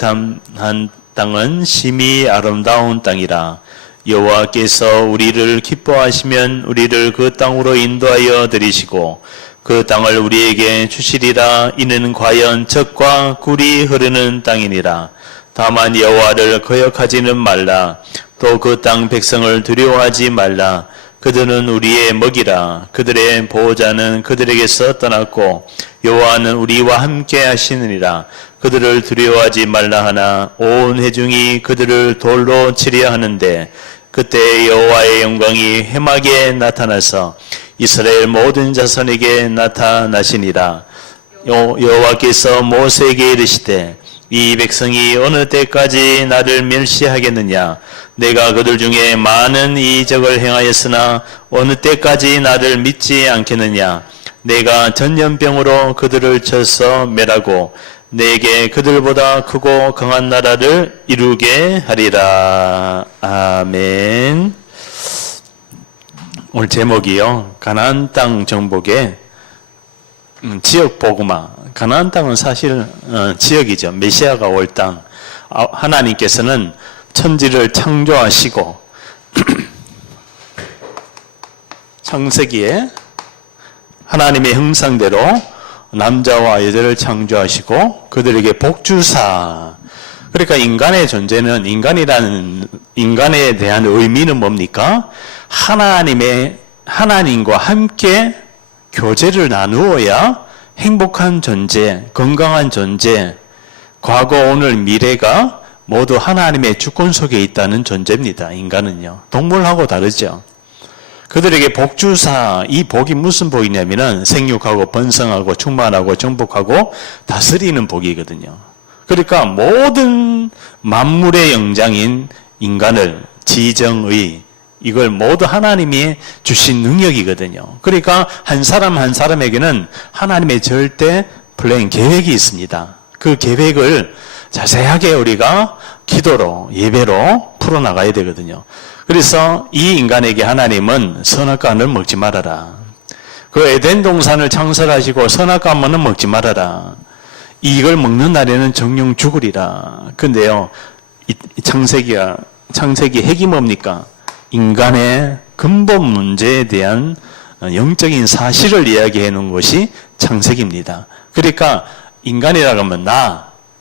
평탄한 땅은 심히 아름다운 땅이라. 여호와께서 우리를 기뻐하시면 우리를 그 땅으로 인도하여 들이시고 그 땅을 우리에게 주시리라. 이는 과연 젖과 꿀이 흐르는 땅이니라. 다만 여호와를 거역하지는 말라. 또 그 땅 백성을 두려워하지 말라. 그들은 우리의 먹이라. 그들의 보호자는 그들에게서 떠났고 여호와는 우리와 함께 하시느니라. 그들을 두려워하지 말라 하나 온 회중이 그들을 돌로 치려 하는데 그때 여호와의 영광이 회막에 나타나서 이스라엘 모든 자손에게 나타나시니라. 여호와께서 모세에게 이르시되 이 백성이 어느 때까지 나를 멸시하겠느냐. 내가 그들 중에 많은 이적을 행하였으나 어느 때까지 나를 믿지 않겠느냐. 내가 전염병으로 그들을 쳐서 멸하고 내게 그들보다 크고 강한 나라를 이루게 하리라. 아멘. 오늘 제목이요, 가나안 땅 정복의 지역 복음화. 가나안 땅은 사실 지역이죠. 메시아가 올 땅. 하나님께서는 천지를 창조하시고 창세기에 하나님의 형상대로 남자와 여자를 창조하시고 그들에게 복주사. 그러니까 인간의 존재는, 인간에 대한 의미는 뭡니까? 하나님과 함께 교제를 나누어야 행복한 존재, 건강한 존재, 과거, 오늘, 미래가 모두 하나님의 주권 속에 있다는 존재입니다. 인간은요. 동물하고 다르죠. 그들에게 복주사, 이 복이 무슨 복이냐면은 생육하고 번성하고 충만하고 정복하고 다스리는 복이거든요. 그러니까 모든 만물의 영장인 인간을 지정의, 이걸 모두 하나님이 주신 능력이거든요. 그러니까 한 사람 한 사람에게는 하나님의 절대 플랜, 계획이 있습니다. 그 계획을 자세하게 우리가 기도로, 예배로 풀어나가야 되거든요. 그래서 이 인간에게 하나님은 선악과는 먹지 말아라. 그 에덴 동산을 창설하시고 선악과만은 먹지 말아라. 이걸 먹는 날에는 정령 죽으리라. 근데요, 이 창세기 핵이 뭡니까? 인간의 근본 문제에 대한 영적인 사실을 이야기해 놓은 것이 창세기입니다. 그러니까 인간이라고 하면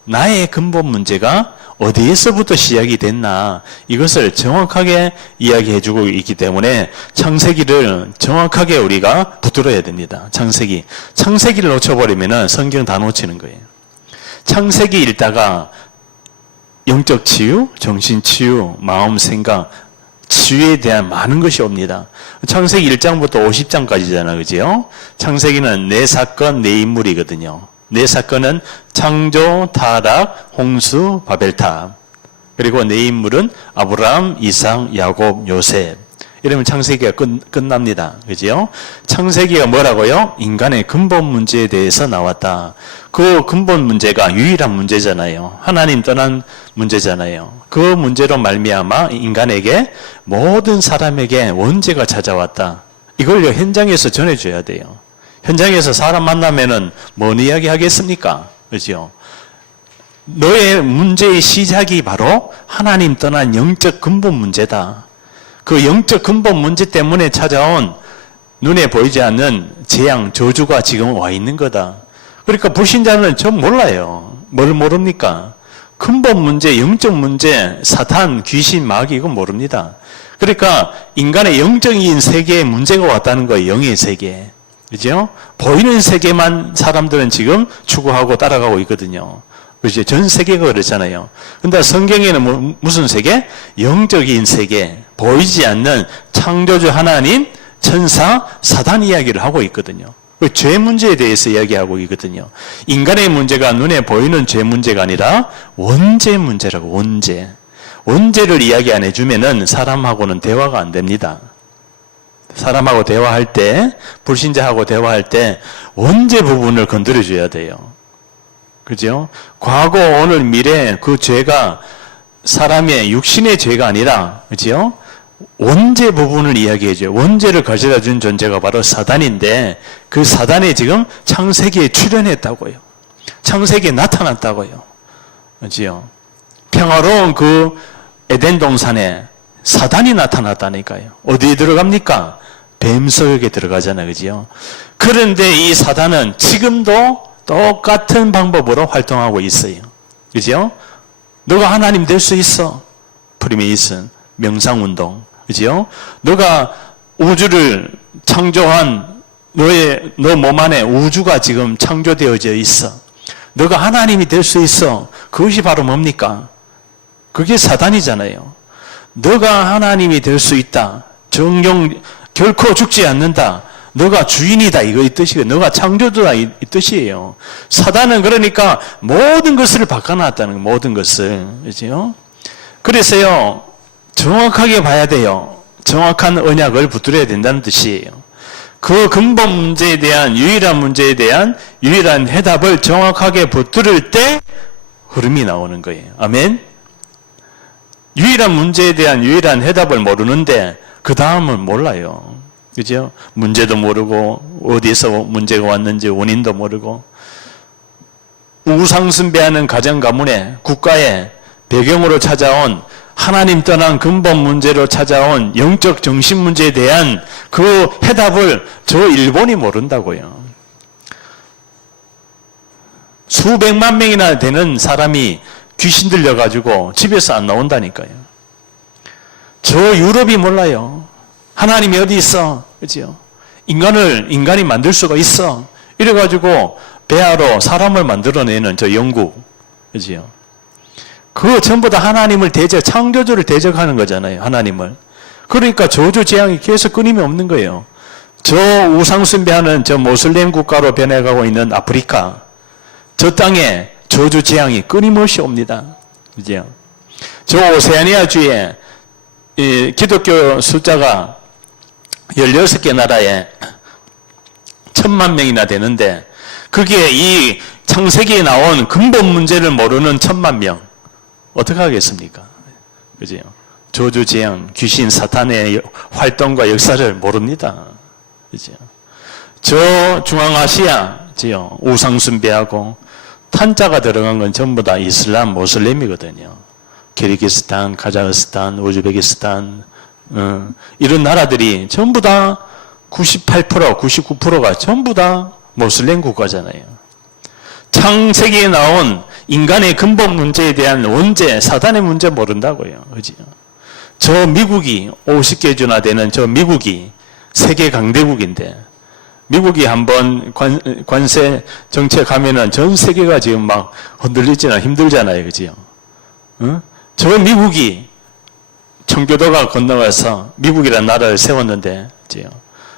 나의 근본 문제가 어디에서부터 시작이 됐나, 이것을 정확하게 이야기해 주고 있기 때문에 창세기를 정확하게 우리가 붙들어야 됩니다. 창세기를 놓쳐버리면 성경 다 놓치는 거예요. 창세기 읽다가 영적 치유, 정신 치유, 마음 생각, 치유에 대한 많은 것이 옵니다. 창세기 1장부터 50장까지잖아요. 그죠? 창세기는 내 사건, 내 인물이거든요. 내 사건은 창조, 타락, 홍수, 바벨탑. 그리고 내 인물은 아브라함, 이삭, 야곱, 요셉. 이러면 창세기가 끝납니다. 그죠? 창세기가 뭐라고요? 인간의 근본 문제에 대해서 나왔다. 그 근본 문제가 유일한 문제잖아요. 하나님 떠난 문제잖아요. 그 문제로 말미암아 인간에게, 모든 사람에게 원죄가 찾아왔다. 이걸 현장에서 전해줘야 돼요. 현장에서 사람 만나면은 뭔 이야기 하겠습니까? 그죠? 너의 문제의 시작이 바로 하나님 떠난 영적 근본 문제다. 그 영적 근본 문제 때문에 찾아온 눈에 보이지 않는 재앙, 저주가 지금 와 있는 거다. 그러니까 불신자는 전 몰라요. 뭘 모릅니까? 근본 문제, 영적 문제, 사탄, 귀신, 마귀, 이건 모릅니다. 그러니까 인간의 영적인 세계에 문제가 왔다는 거예요. 영의 세계. 그죠? 보이는 세계만 사람들은 지금 추구하고 따라가고 있거든요. 그죠? 전 세계가 그렇잖아요. 근데 성경에는 무슨 세계? 영적인 세계, 보이지 않는 창조주 하나님, 천사, 사단 이야기를 하고 있거든요. 그 죄 문제에 대해서 이야기하고 있거든요. 인간의 문제가 눈에 보이는 죄 문제가 아니라 원죄 문제라고, 원죄. 원죄를 이야기 안 해주면은 사람하고는 대화가 안 됩니다. 사람하고 대화할 때, 불신자하고 대화할 때 원죄 부분을 건드려줘야 돼요. 그죠? 과거, 오늘, 미래, 그 죄가 사람의 육신의 죄가 아니라, 그죠? 원죄 부분을 이야기해줘요. 원죄를 가져다 준 존재가 바로 사단인데, 그 사단이 지금 창세기에 출현했다고요. 창세기에 나타났다고요. 그지요? 평화로운 그 에덴 동산에 사단이 나타났다니까요. 어디에 들어갑니까? 뱀 속에 들어가잖아요. 그지요? 그런데 이 사단은 지금도 똑같은 방법으로 활동하고 있어요. 그죠? 너가 하나님 될 수 있어. 프리메이슨, 명상운동. 그죠? 너가 우주를 창조한 너 몸 안에 우주가 지금 창조되어져 있어. 너가 하나님이 될 수 있어. 그것이 바로 뭡니까? 그게 사단이잖아요. 너가 하나님이 될 수 있다. 정령 결코 죽지 않는다. 너가 주인이다. 이거 이 뜻이고, 너가 창조주다. 이 뜻이에요. 사단은 그러니까 모든 것을 바꿔놨다는 거예요. 모든 것을. 그죠? 그래서요, 정확하게 봐야 돼요. 정확한 언약을 붙들어야 된다는 뜻이에요. 그 근본 문제에 대한, 유일한 문제에 대한 유일한 해답을 정확하게 붙들을 때 흐름이 나오는 거예요. 아멘? 유일한 문제에 대한 유일한 해답을 모르는데 그 다음은 몰라요. 그죠? 문제도 모르고 어디에서 문제가 왔는지 원인도 모르고 우상숭배하는 가정 가문에 국가의 배경으로 찾아온 하나님 떠난 근본 문제로 찾아온 영적 정신 문제에 대한 그 해답을 저 일본이 모른다고요. 수백만 명이나 되는 사람이 귀신 들려가지고 집에서 안 나온다니까요. 저 유럽이 몰라요. 하나님이 어디 있어? 그죠? 인간이 만들 수가 있어. 이래가지고 배아로 사람을 만들어내는 저 영국. 그죠? 그거 전부 다 하나님을 창조주를 대적하는 거잖아요. 하나님을. 그러니까 저주 재앙이 계속 끊임이 없는 거예요. 저 우상숭배하는 저 모슬렘 국가로 변해가고 있는 아프리카. 저 땅에 저주 재앙이 끊임없이 옵니다. 그죠? 저 오세아니아주에 기독교 숫자가 16개 나라에 1000만 명이나 되는데 그게 이 창세기에 나온 근본 문제를 모르는 1000만 명. 어떻게 하겠습니까? 그죠? 저주 재앙, 귀신, 사탄의 활동과 역사를 모릅니다. 그죠? 저 중앙아시아, 우상숭배하고 탄자가 들어간 건 전부 다 이슬람, 모슬렘이거든요. 키르기스탄, 카자흐스탄, 우즈베키스탄, 이런 나라들이 전부 다 98%, 99%가 전부 다 모슬렘 국가잖아요. 창세기에 나온 인간의 근본 문제에 대한 원죄, 사단의 문제 모른다고요. 그죠? 저 미국이 50개 주나 되는 저 미국이 세계 강대국인데 미국이 한번 관세 정책하면은 전 세계가 지금 막 흔들리지나 힘들잖아요. 그죠? 저 미국이 청교도가 건너가서 미국이라는 나라를 세웠는데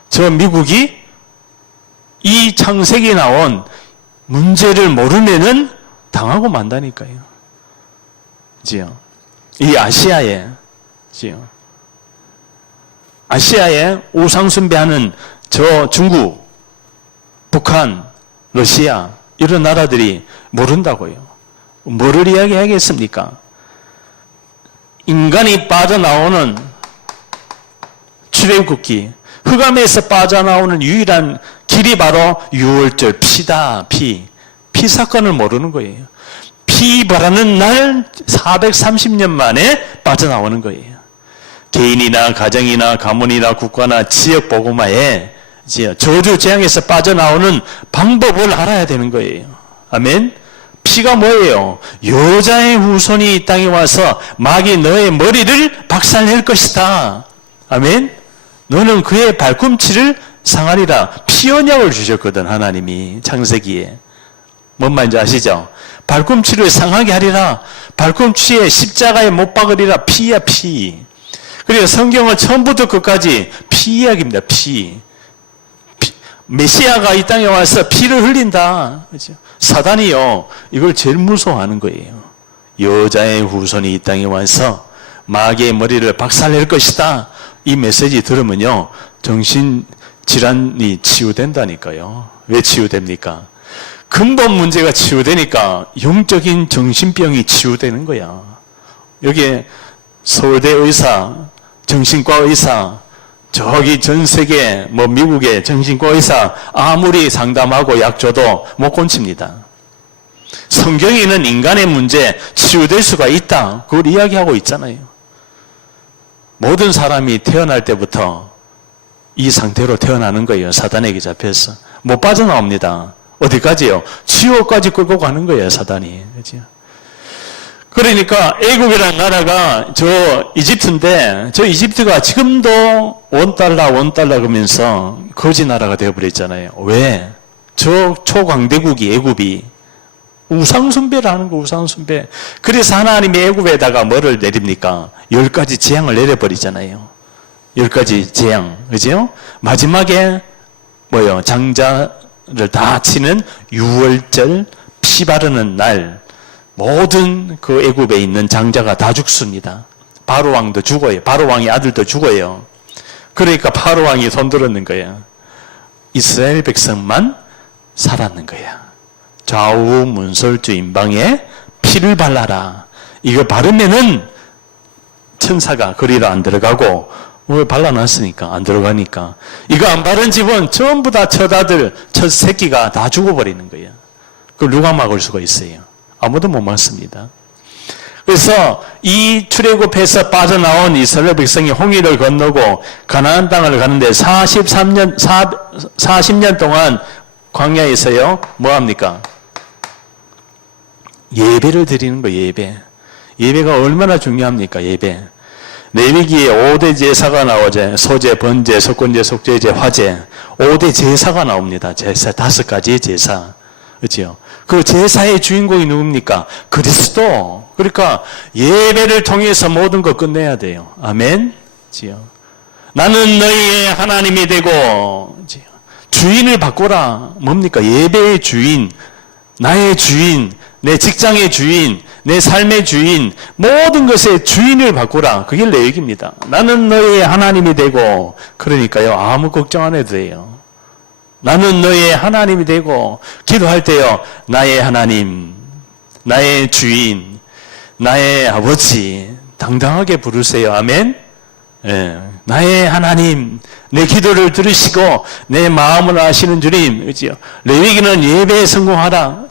저 미국이 이 창세기에 나온 문제를 모르면은 당하고 만다니까요. 그죠? 이 아시아에 우상숭배하는 저 중국, 북한, 러시아 이런 나라들이 모른다고요. 뭐를 이야기하겠습니까? 인간이 빠져나오는 출애굽기, 흑암에서 빠져나오는 유일한 길이 바로 유월절 피다. 피 사건을 모르는 거예요. 피 바라는 날 430년 만에 빠져나오는 거예요. 개인이나 가정이나 가문이나 국가나 지역 복음화에 저주 재앙에서 빠져나오는 방법을 알아야 되는 거예요. 아멘. 피가 뭐예요? 여자의 후손이 이 땅에 와서 마귀 너의 머리를 박살낼 것이다. 아멘. 너는 그의 발꿈치를 상하리라. 피 언약을 주셨거든 하나님이 창세기에. 뭔 말인지 아시죠? 발꿈치를 상하게 하리라. 발꿈치에 십자가에 못 박으리라. 피야 피. 그리고 성경은 처음부터 끝까지 피 이야기입니다. 피. 메시아가 이 땅에 와서 피를 흘린다. 그렇죠? 사단이요, 이걸 제일 무서워하는 거예요. 여자의 후손이 이 땅에 와서 마귀의 머리를 박살낼 것이다. 이 메시지 들으면요, 정신질환이 치유된다니까요. 왜 치유됩니까? 근본 문제가 치유되니까 영적인 정신병이 치유되는 거야. 여기에 서울대 의사, 정신과 의사, 저기 전 세계 미국의 정신과 의사 아무리 상담하고 약 줘도 못 고칩니다. 성경에는 인간의 문제 치유될 수가 있다. 그걸 이야기하고 있잖아요. 모든 사람이 태어날 때부터 이 상태로 태어나는 거예요. 사단에게 잡혀서. 못 빠져나옵니다. 어디까지요? 지옥까지 끌고 가는 거예요, 사단이. 그렇죠? 그러니까 애국이라는 나라가 저 이집트인데, 저 이집트가 지금도 원달러 그러면서 거지 나라가 되어버렸잖아요. 왜? 저 초강대국이 애굽이 우상숭배를 하는 거, 우상숭배. 그래서 하나님이 애굽에다가 뭐를 내립니까? 10가지 재앙을 내려버리잖아요. 10가지 재앙, 그죠? 마지막에 뭐요? 장자를 다 치는 유월절 피 바르는 날, 모든 그 애굽에 있는 장자가 다 죽습니다. 바로 왕도 죽어요. 바로 왕의 아들도 죽어요. 그러니까 바로 왕이 손들었는 거예요. 이스라엘 백성만 살았는 거야. 좌우 문설주 임방에 피를 발라라. 이거 바르면은 천사가 거리로 안 들어가고, 왜 발라놨으니까 안 들어가니까. 이거 안 바른 집은 전부 다 첫 아들, 첫 새끼가 다 죽어버리는 거예요. 그걸 누가 막을 수가 있어요? 아무도 못 막습니다. 그래서 이 출애굽해서 빠져나온 이스라엘 백성이 홍해를 건너고 가나안 땅을 가는데 40년 동안 광야에서요, 뭐 합니까? 예배를 드리는 거예요, 예배. 예배가 얼마나 중요합니까, 예배. 레위기에 5대 제사가 나오죠. 소제, 번제, 속건제, 속죄제, 화제. 5대 제사가 나옵니다. 제사, 5가지의 제사. 그렇죠? 그 제사의 주인공이 누굽니까? 그리스도. 그러니까 예배를 통해서 모든 거 끝내야 돼요. 아멘. 그렇죠? 나는 너희의 하나님이 되고, 그렇죠? 주인을 바꾸라. 뭡니까? 예배의 주인, 나의 주인, 내 직장의 주인, 내 삶의 주인, 모든 것의 주인을 바꾸라. 그게 내 얘기입니다. 나는 너희의 하나님이 되고, 그러니까요, 아무 걱정 안 해도 돼요. 나는 너희의 하나님이 되고, 기도할 때요, 나의 하나님, 나의 주인, 나의 아버지, 당당하게 부르세요. 아멘? 예, 나의 하나님, 내 기도를 들으시고 내 마음을 아시는 주님. 그렇죠? 레위기는 예배에 성공하라.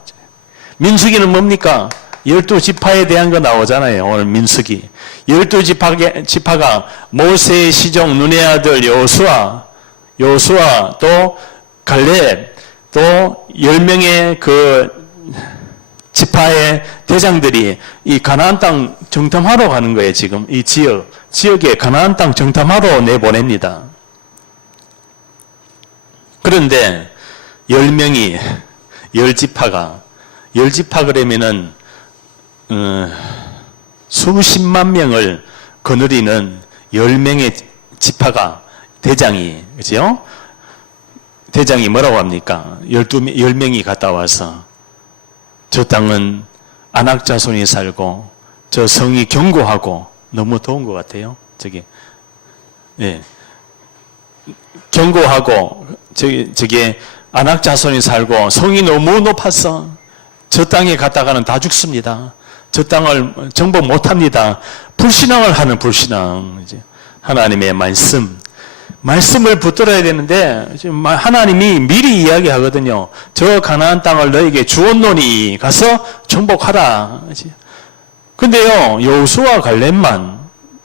민수기는 뭡니까? 12지파에 대한 거 나오잖아요. 오늘 민수기. 12지파가 모세의 시종 눈의 아들 여호수아 또 갈렙, 또 10명의 그 지파의 대장들이 이 가나안 땅 정탐하러 가는 거예요. 지금 이 지역에 가나안 땅 정탐하러 내보냅니다. 그런데 10명이 10지파 그러면은 수십만 명을 거느리는 10명의 지파가 대장이, 그죠? 대장이 뭐라고 합니까? 10명이 갔다 와서 저 땅은 아낙 자손이 살고 저 성이 견고하고, 너무 더운 것 같아요. 저기, 예. 견고하고, 저게 아낙 자손이 살고 성이 너무 높아서 저 땅에 갔다가는 다 죽습니다. 저 땅을 정복 못 합니다. 불신앙을 하는 불신앙. 이제 하나님의 말씀을 붙들어야 되는데, 하나님이 미리 이야기하거든요. 저 가나안 땅을 너에게 주었노니 가서 정복하라. 근데요, 여호수아 갈렙만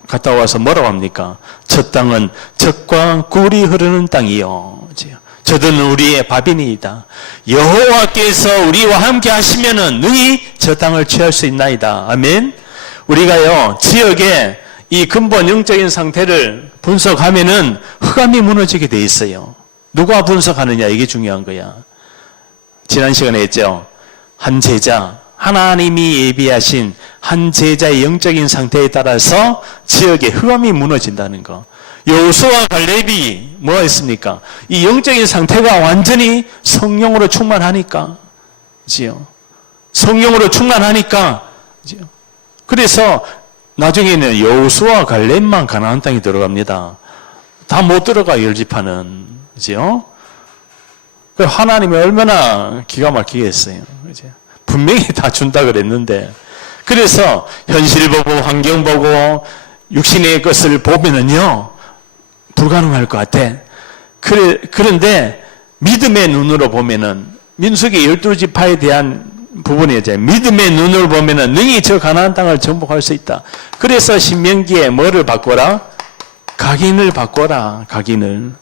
갔다 와서 뭐라고 합니까? 저 땅은 젖과 꿀이 흐르는 땅이요. 저들은 우리의 밥이니이다. 여호와께서 우리와 함께 하시면은 능히 저 땅을 취할 수 있나이다. 아멘. 우리가요, 지역에 이 근본 영적인 상태를 분석하면은 흑암이 무너지게 돼 있어요. 누가 분석하느냐, 이게 중요한 거야. 지난 시간에 했죠. 한 제자, 하나님이 예비하신 한 제자의 영적인 상태에 따라서 지역의 흑암이 무너진다는 거. 여호수아 갈렙이 뭐가 있습니까? 이 영적인 상태가 완전히 성령으로 충만하니까, 지요. 성령으로 충만하니까, 지요. 그래서 나중에는 여호수아 갈렙만 가나안 땅에 들어갑니다. 다 못 들어가, 10지파는, 그죠? 하나님이 얼마나 기가 막히게 했어요. 그죠? 분명히 다 준다 그랬는데, 그래서 현실 보고 환경 보고 육신의 것을 보면은요, 불가능할 것 같아. 그런데 믿음의 눈으로 보면은 민수기 12지파에 대한 부분이 이제 믿음의 눈을 보면은 능히 저 가나안 땅을 정복할 수 있다. 그래서 신명기에 뭐를 바꿔라? 각인을 바꿔라. 각인을.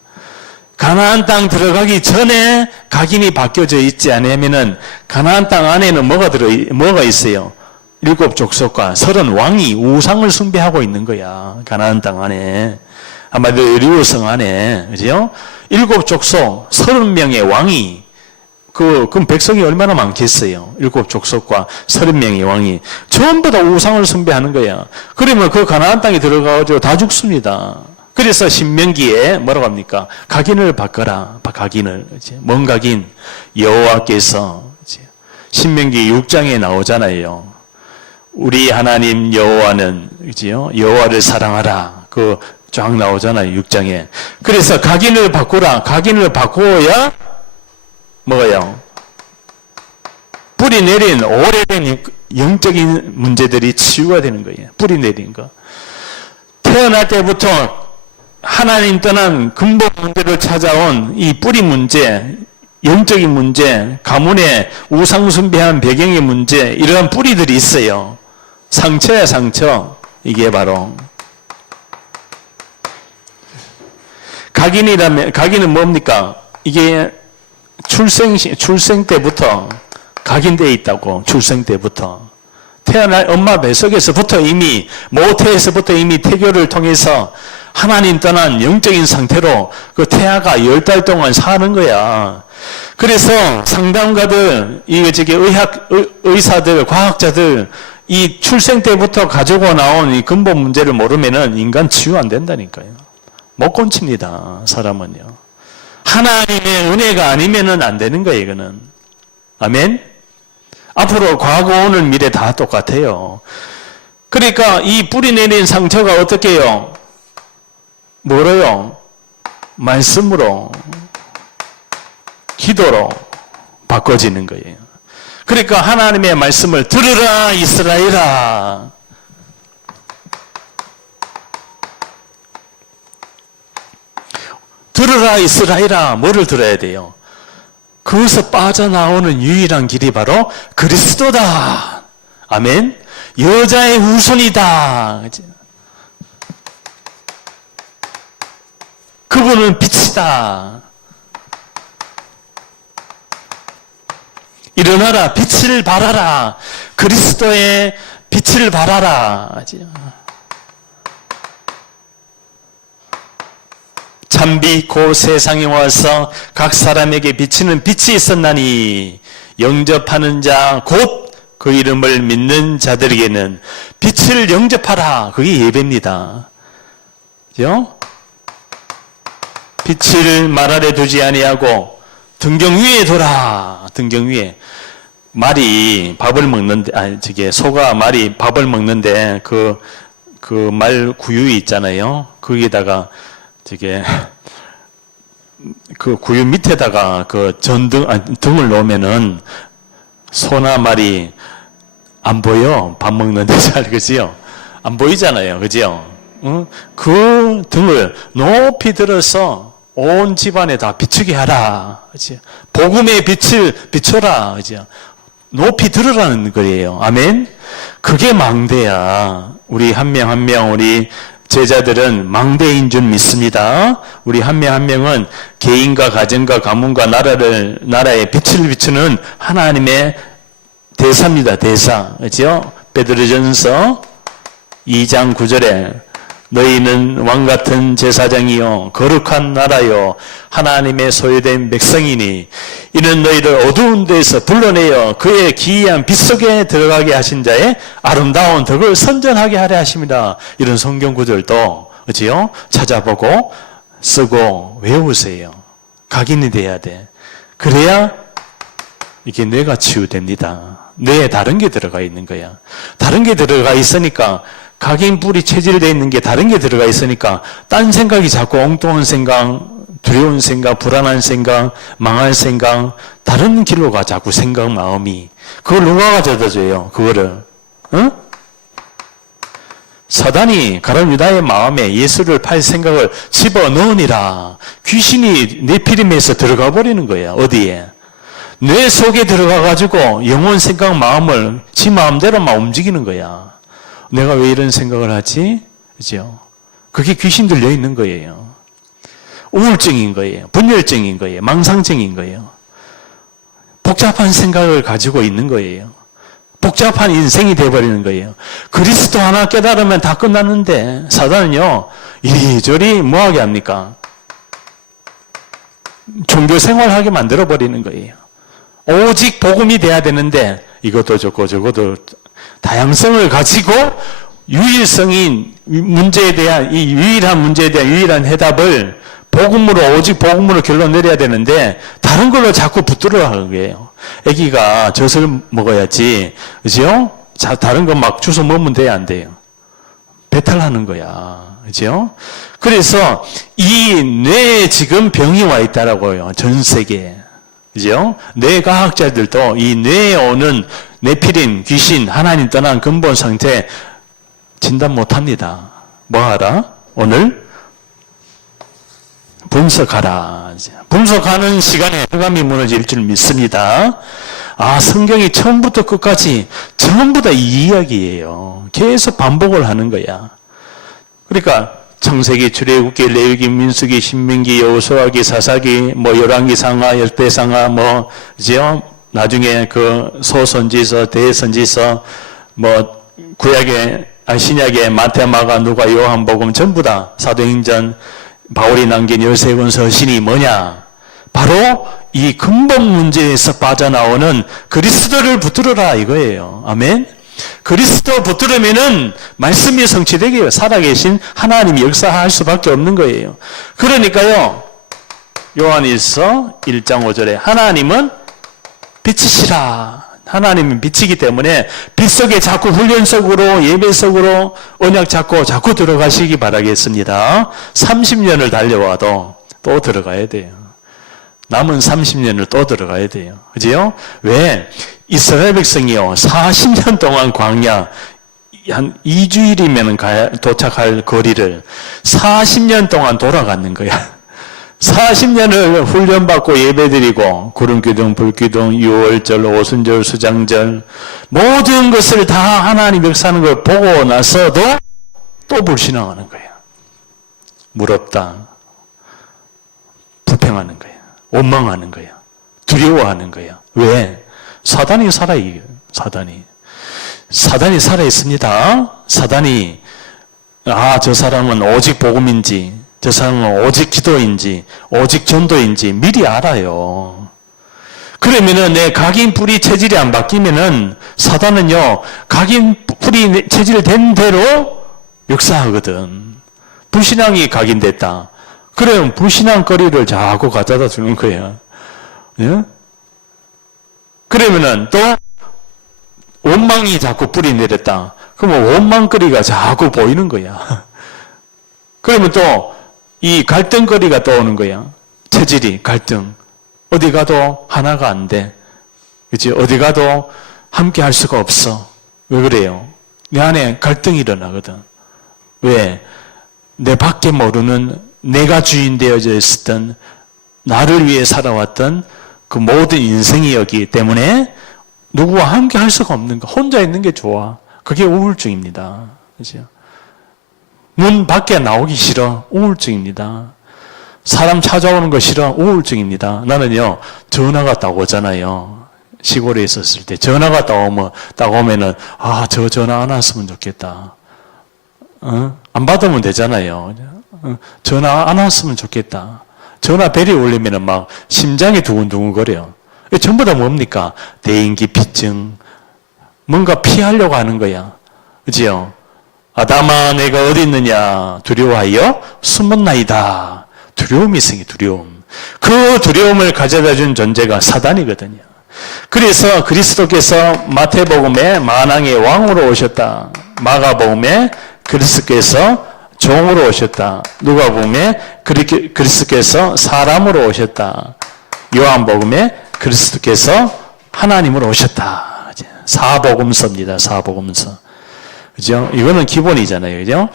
가나안 땅 들어가기 전에 각인이 바뀌어져 있지 않으면은 가나안 땅 안에는 뭐가 있어요? 7 족속과 30 왕이 우상을 숭배하고 있는 거야. 가나안 땅 안에. 아마도 여리고성 안에. 그죠? 7 족속 30명의 왕이 그럼 백성이 얼마나 많겠어요? 7 족속과 30명의 왕이 전부 다 우상을 숭배하는 거야. 그러면 그 가나안 땅에 들어가가지고 다 죽습니다. 그래서 신명기에 뭐라고 합니까? 각인을 바꿔라. 각인을. 뭔 각인? 여호와께서 신명기 6장에 나오잖아요. 우리 하나님 여호와는 그지요? 여호와를 사랑하라. 그 쫙 나오잖아요. 6장에. 그래서 각인을 바꾸라. 각인을 바꾸어야 뭐가요? 뿌리 내린 오래된 영적인 문제들이 치유가 되는 거예요. 뿌리 내린 거. 태어날 때부터 하나님 떠난 근본 문제를 찾아온 이 뿌리 문제, 영적인 문제, 가문의 우상 숭배한 배경의 문제, 이러한 뿌리들이 있어요. 상처야, 상처. 이게 바로. 각인은 뭡니까? 이게 출생 때부터 각인되어 있다고. 출생 때부터. 태어날 엄마 뱃속에서부터 이미, 모태에서부터 이미 태교를 통해서 하나님 떠난 영적인 상태로 그 태아가 10달 동안 사는 거야. 그래서 상담가들, 의사들, 과학자들, 이 출생 때부터 가지고 나온 이 근본 문제를 모르면은 인간 치유 안 된다니까요. 못 고칩니다, 사람은요. 하나님의 은혜가 아니면은 안 되는 거예요, 이거는. 아멘? 앞으로 과거, 오늘, 미래 다 똑같아요. 그러니까 이 뿌리 내린 상처가 어떻게 해요? 뭐로요? 말씀으로, 기도로 바꿔지는 거예요. 그러니까 하나님의 말씀을 들으라, 이스라엘아. 들으라, 이스라엘아. 뭐를 들어야 돼요? 거기서 빠져나오는 유일한 길이 바로 그리스도다. 아멘. 여자의 후손이다. 그분은 빛이다. 일어나라, 빛을 발하라. 그리스도의 빛을 발하라. 참빛 곧 세상에 와서 각 사람에게 비치는 빛이 있었나니 영접하는 자 곧 그 이름을 믿는 자들에게는 빛을 영접하라. 그게 예배입니다. 그죠? 빛을 말 아래 두지 아니하고 등경 위에 둬라. 등경 위에. 말이 밥을 먹는데, 소가 말이 밥을 먹는데 그 말 구유 있잖아요. 거기다가 그 구유 밑에다가 그 등을 놓으면은 소나 말이 안 보여. 밥 먹는데 잘, 그지요? 안 보이잖아요. 그지요? 그 등을 높이 들어서 온 집안에 다 비추게 하라. 그지요? 복음의 빛을 비춰라. 그지요? 높이 들으라는 거예요. 아멘? 그게 망대야. 우리 한 명 한 명, 우리 제자들은 망대인 줄 믿습니다. 우리 한 명 한 명은 개인과 가정과 가문과 나라에 빛을 비추는 하나님의 대사입니다. 대사. 그죠? 베드로전서 2장 9절에 너희는 왕같은 제사장이요 거룩한 나라요 하나님의 소유된 백성이니 이는 너희를 어두운 데에서 불러내어 그의 기이한 빛 속에 들어가게 하신 자의 아름다운 덕을 선전하게 하려 하십니다. 이런 성경 구절도 그지요? 찾아보고 쓰고 외우세요. 각인이 돼야 돼. 그래야 이게 뇌가 치유됩니다. 뇌에 다른 게 들어가 있는 거야. 다른 게 들어가 있으니까 각인뿔이 체질되어 있는 게 다른 게 들어가 있으니까 딴 생각이 자꾸 엉뚱한 생각, 두려운 생각, 불안한 생각, 망할 생각, 다른 길로 가 자꾸 생각, 마음이. 그걸 누가 가져다 줘요? 그거를. 응? 사단이 가룟 유다의 마음에 예수를 팔 생각을 집어넣으니라. 귀신이 네피림에서 들어가 버리는 거야. 어디에? 뇌 속에 들어가가지고 영혼 생각 마음을 지 마음대로 막 움직이는 거야. 내가 왜 이런 생각을 하지? 그죠? 그게 귀신 들려 있는 거예요. 우울증인 거예요. 분열증인 거예요. 망상증인 거예요. 복잡한 생각을 가지고 있는 거예요. 복잡한 인생이 되어버리는 거예요. 그리스도 하나 깨달으면 다 끝났는데 사단은요 이리저리 뭐하게 합니까? 종교 생활하게 만들어버리는 거예요. 오직 복음이 돼야 되는데 이것도 좋고 저것도 다양성을 가지고 유일성인 문제에 대한 이 유일한 문제에 대한 유일한 해답을 복음으로 오직 복음으로 결론 내려야 되는데 다른 걸로 자꾸 붙들어 하는 거예요. 아기가 젖을 먹어야지, 그죠? 자, 다른 거 막 주워 먹으면 돼야 안 돼요. 배탈하는 거야, 그죠? 그래서 이 뇌에 지금 병이 와 있다라고요. 전 세계에. 그죠? 뇌과학자들도 이 뇌에 오는 네피림, 귀신, 하나님 떠난 근본 상태 진단 못 합니다. 뭐 하라? 오늘 분석하라. 분석하는 시간에 혈감이 무너질 줄 믿습니다. 아, 성경이 처음부터 끝까지 전부 다 이 이야기예요. 계속 반복을 하는 거야. 그러니까 창세기, 출애굽기, 레위기, 민수기, 신명기, 여호수아기, 사사기, 뭐 열왕기 상하, 열대상하, 뭐 그죠? 나중에 그 소선지서, 대선지서, 뭐 구약의 신약의 마태, 마가, 누가, 요한복음 전부 다 사도행전 바울이 남긴 13권 서신이 뭐냐? 바로 이 근본 문제에서 빠져나오는 그리스도를 붙들어라 이거예요. 아멘. 그리스도 붙들으면은 말씀이 성취되게 해요. 살아계신 하나님이 역사할 수밖에 없는 거예요. 그러니까요. 요한일서 1장 5절에 하나님은 빛이시라. 하나님은 빛이기 때문에 빛 속에 자꾸 훈련 속으로 예배 속으로 언약 잡고 자꾸 들어가시기 바라겠습니다. 30년을 달려와도 또 들어가야 돼요. 남은 30년을 또 들어가야 돼요. 그죠? 왜? 이스라엘 백성이요. 40년 동안 광야 한 2주일이면 도착할 거리를 40년 동안 돌아가는 거야. 40년을 훈련받고 예배드리고 구름기둥, 불기둥, 유월절, 오순절, 수장절 모든 것을 다 하나님 역사하는 걸 보고 나서도 또 불신앙하는 거예요. 무럽다. 불평하는 거예요. 원망하는 거예요. 두려워하는 거예요. 왜? 사단이 살아있어요. 사단이 살아있습니다. 사단이 저 사람은 오직 복음인지 저 사람은 오직 기도인지 오직 전도인지 미리 알아요. 그러면은 내 각인 뿌리 체질이 안 바뀌면은 사단은요 각인 뿌리 체질된 대로 역사하거든. 불신앙이 각인됐다. 그럼 불신앙거리를 자꾸 가져다 주는 거예요. 예? 그러면은 또 원망이 자꾸 뿌리 내렸다. 그러면 원망거리가 자꾸 보이는 거야. 그러면 또 이 갈등거리가 떠오는 거야. 체질이 갈등. 어디 가도 하나가 안 돼. 그치? 어디 가도 함께 할 수가 없어. 왜 그래요? 내 안에 갈등이 일어나거든. 왜? 내 밖에 모르는 내가 주인 되어져 있었던 나를 위해 살아왔던 그 모든 인생이 여기 때문에 누구와 함께 할 수가 없는 거. 혼자 있는 게 좋아. 그게 우울증입니다. 그죠? 문 밖에 나오기 싫어. 우울증입니다. 사람 찾아오는 거 싫어. 우울증입니다. 나는요, 전화가 딱 오잖아요. 시골에 있었을 때. 전화가 딱 오면은, 저 전화 안 왔으면 좋겠다. 안 받으면 되잖아요. 전화 안 왔으면 좋겠다. 전화 벨이 울리면은 막 심장이 두근두근거려요. 전부 다 뭡니까? 대인기 피증. 뭔가 피하려고 하는 거야. 그지요? 아담아 내가 어디 있느냐 두려워하여 숨었나이다. 두려움이 생겨. 두려움. 그 두려움을 가져다 준 존재가 사단이거든요. 그래서 그리스도께서 마태복음에 만왕의 왕으로 오셨다. 마가복음에 그리스도께서 종으로 오셨다. 누가복음에 그리스도께서 사람으로 오셨다. 요한복음에 그리스도께서 하나님으로 오셨다. 사복음서입니다. 사복음서. 그죠? 이거는 기본이잖아요. 그죠?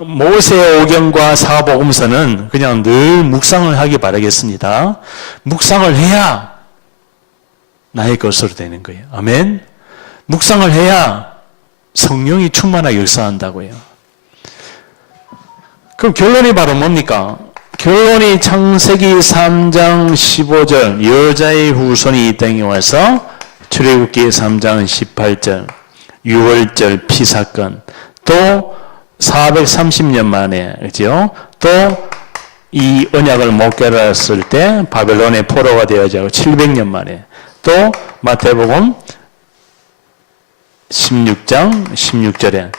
모세오경과 사복음서는 그냥 늘 묵상을 하기 바라겠습니다. 묵상을 해야 나의 것으로 되는 거예요. 아멘. 묵상을 해야 성령이 충만하게 역사한다고요. 그럼 결론이 바로 뭡니까? 결론이 창세기 3장 15절 여자의 후손이 이 땅에 와서 출애굽기 3장 18절 6월절 피사건 또 430년 만에 그죠? 또 이 언약을 못 깨달았을 때 바벨론의 포로가 되어지고 700년 만에 또 마태복음 16장 16절에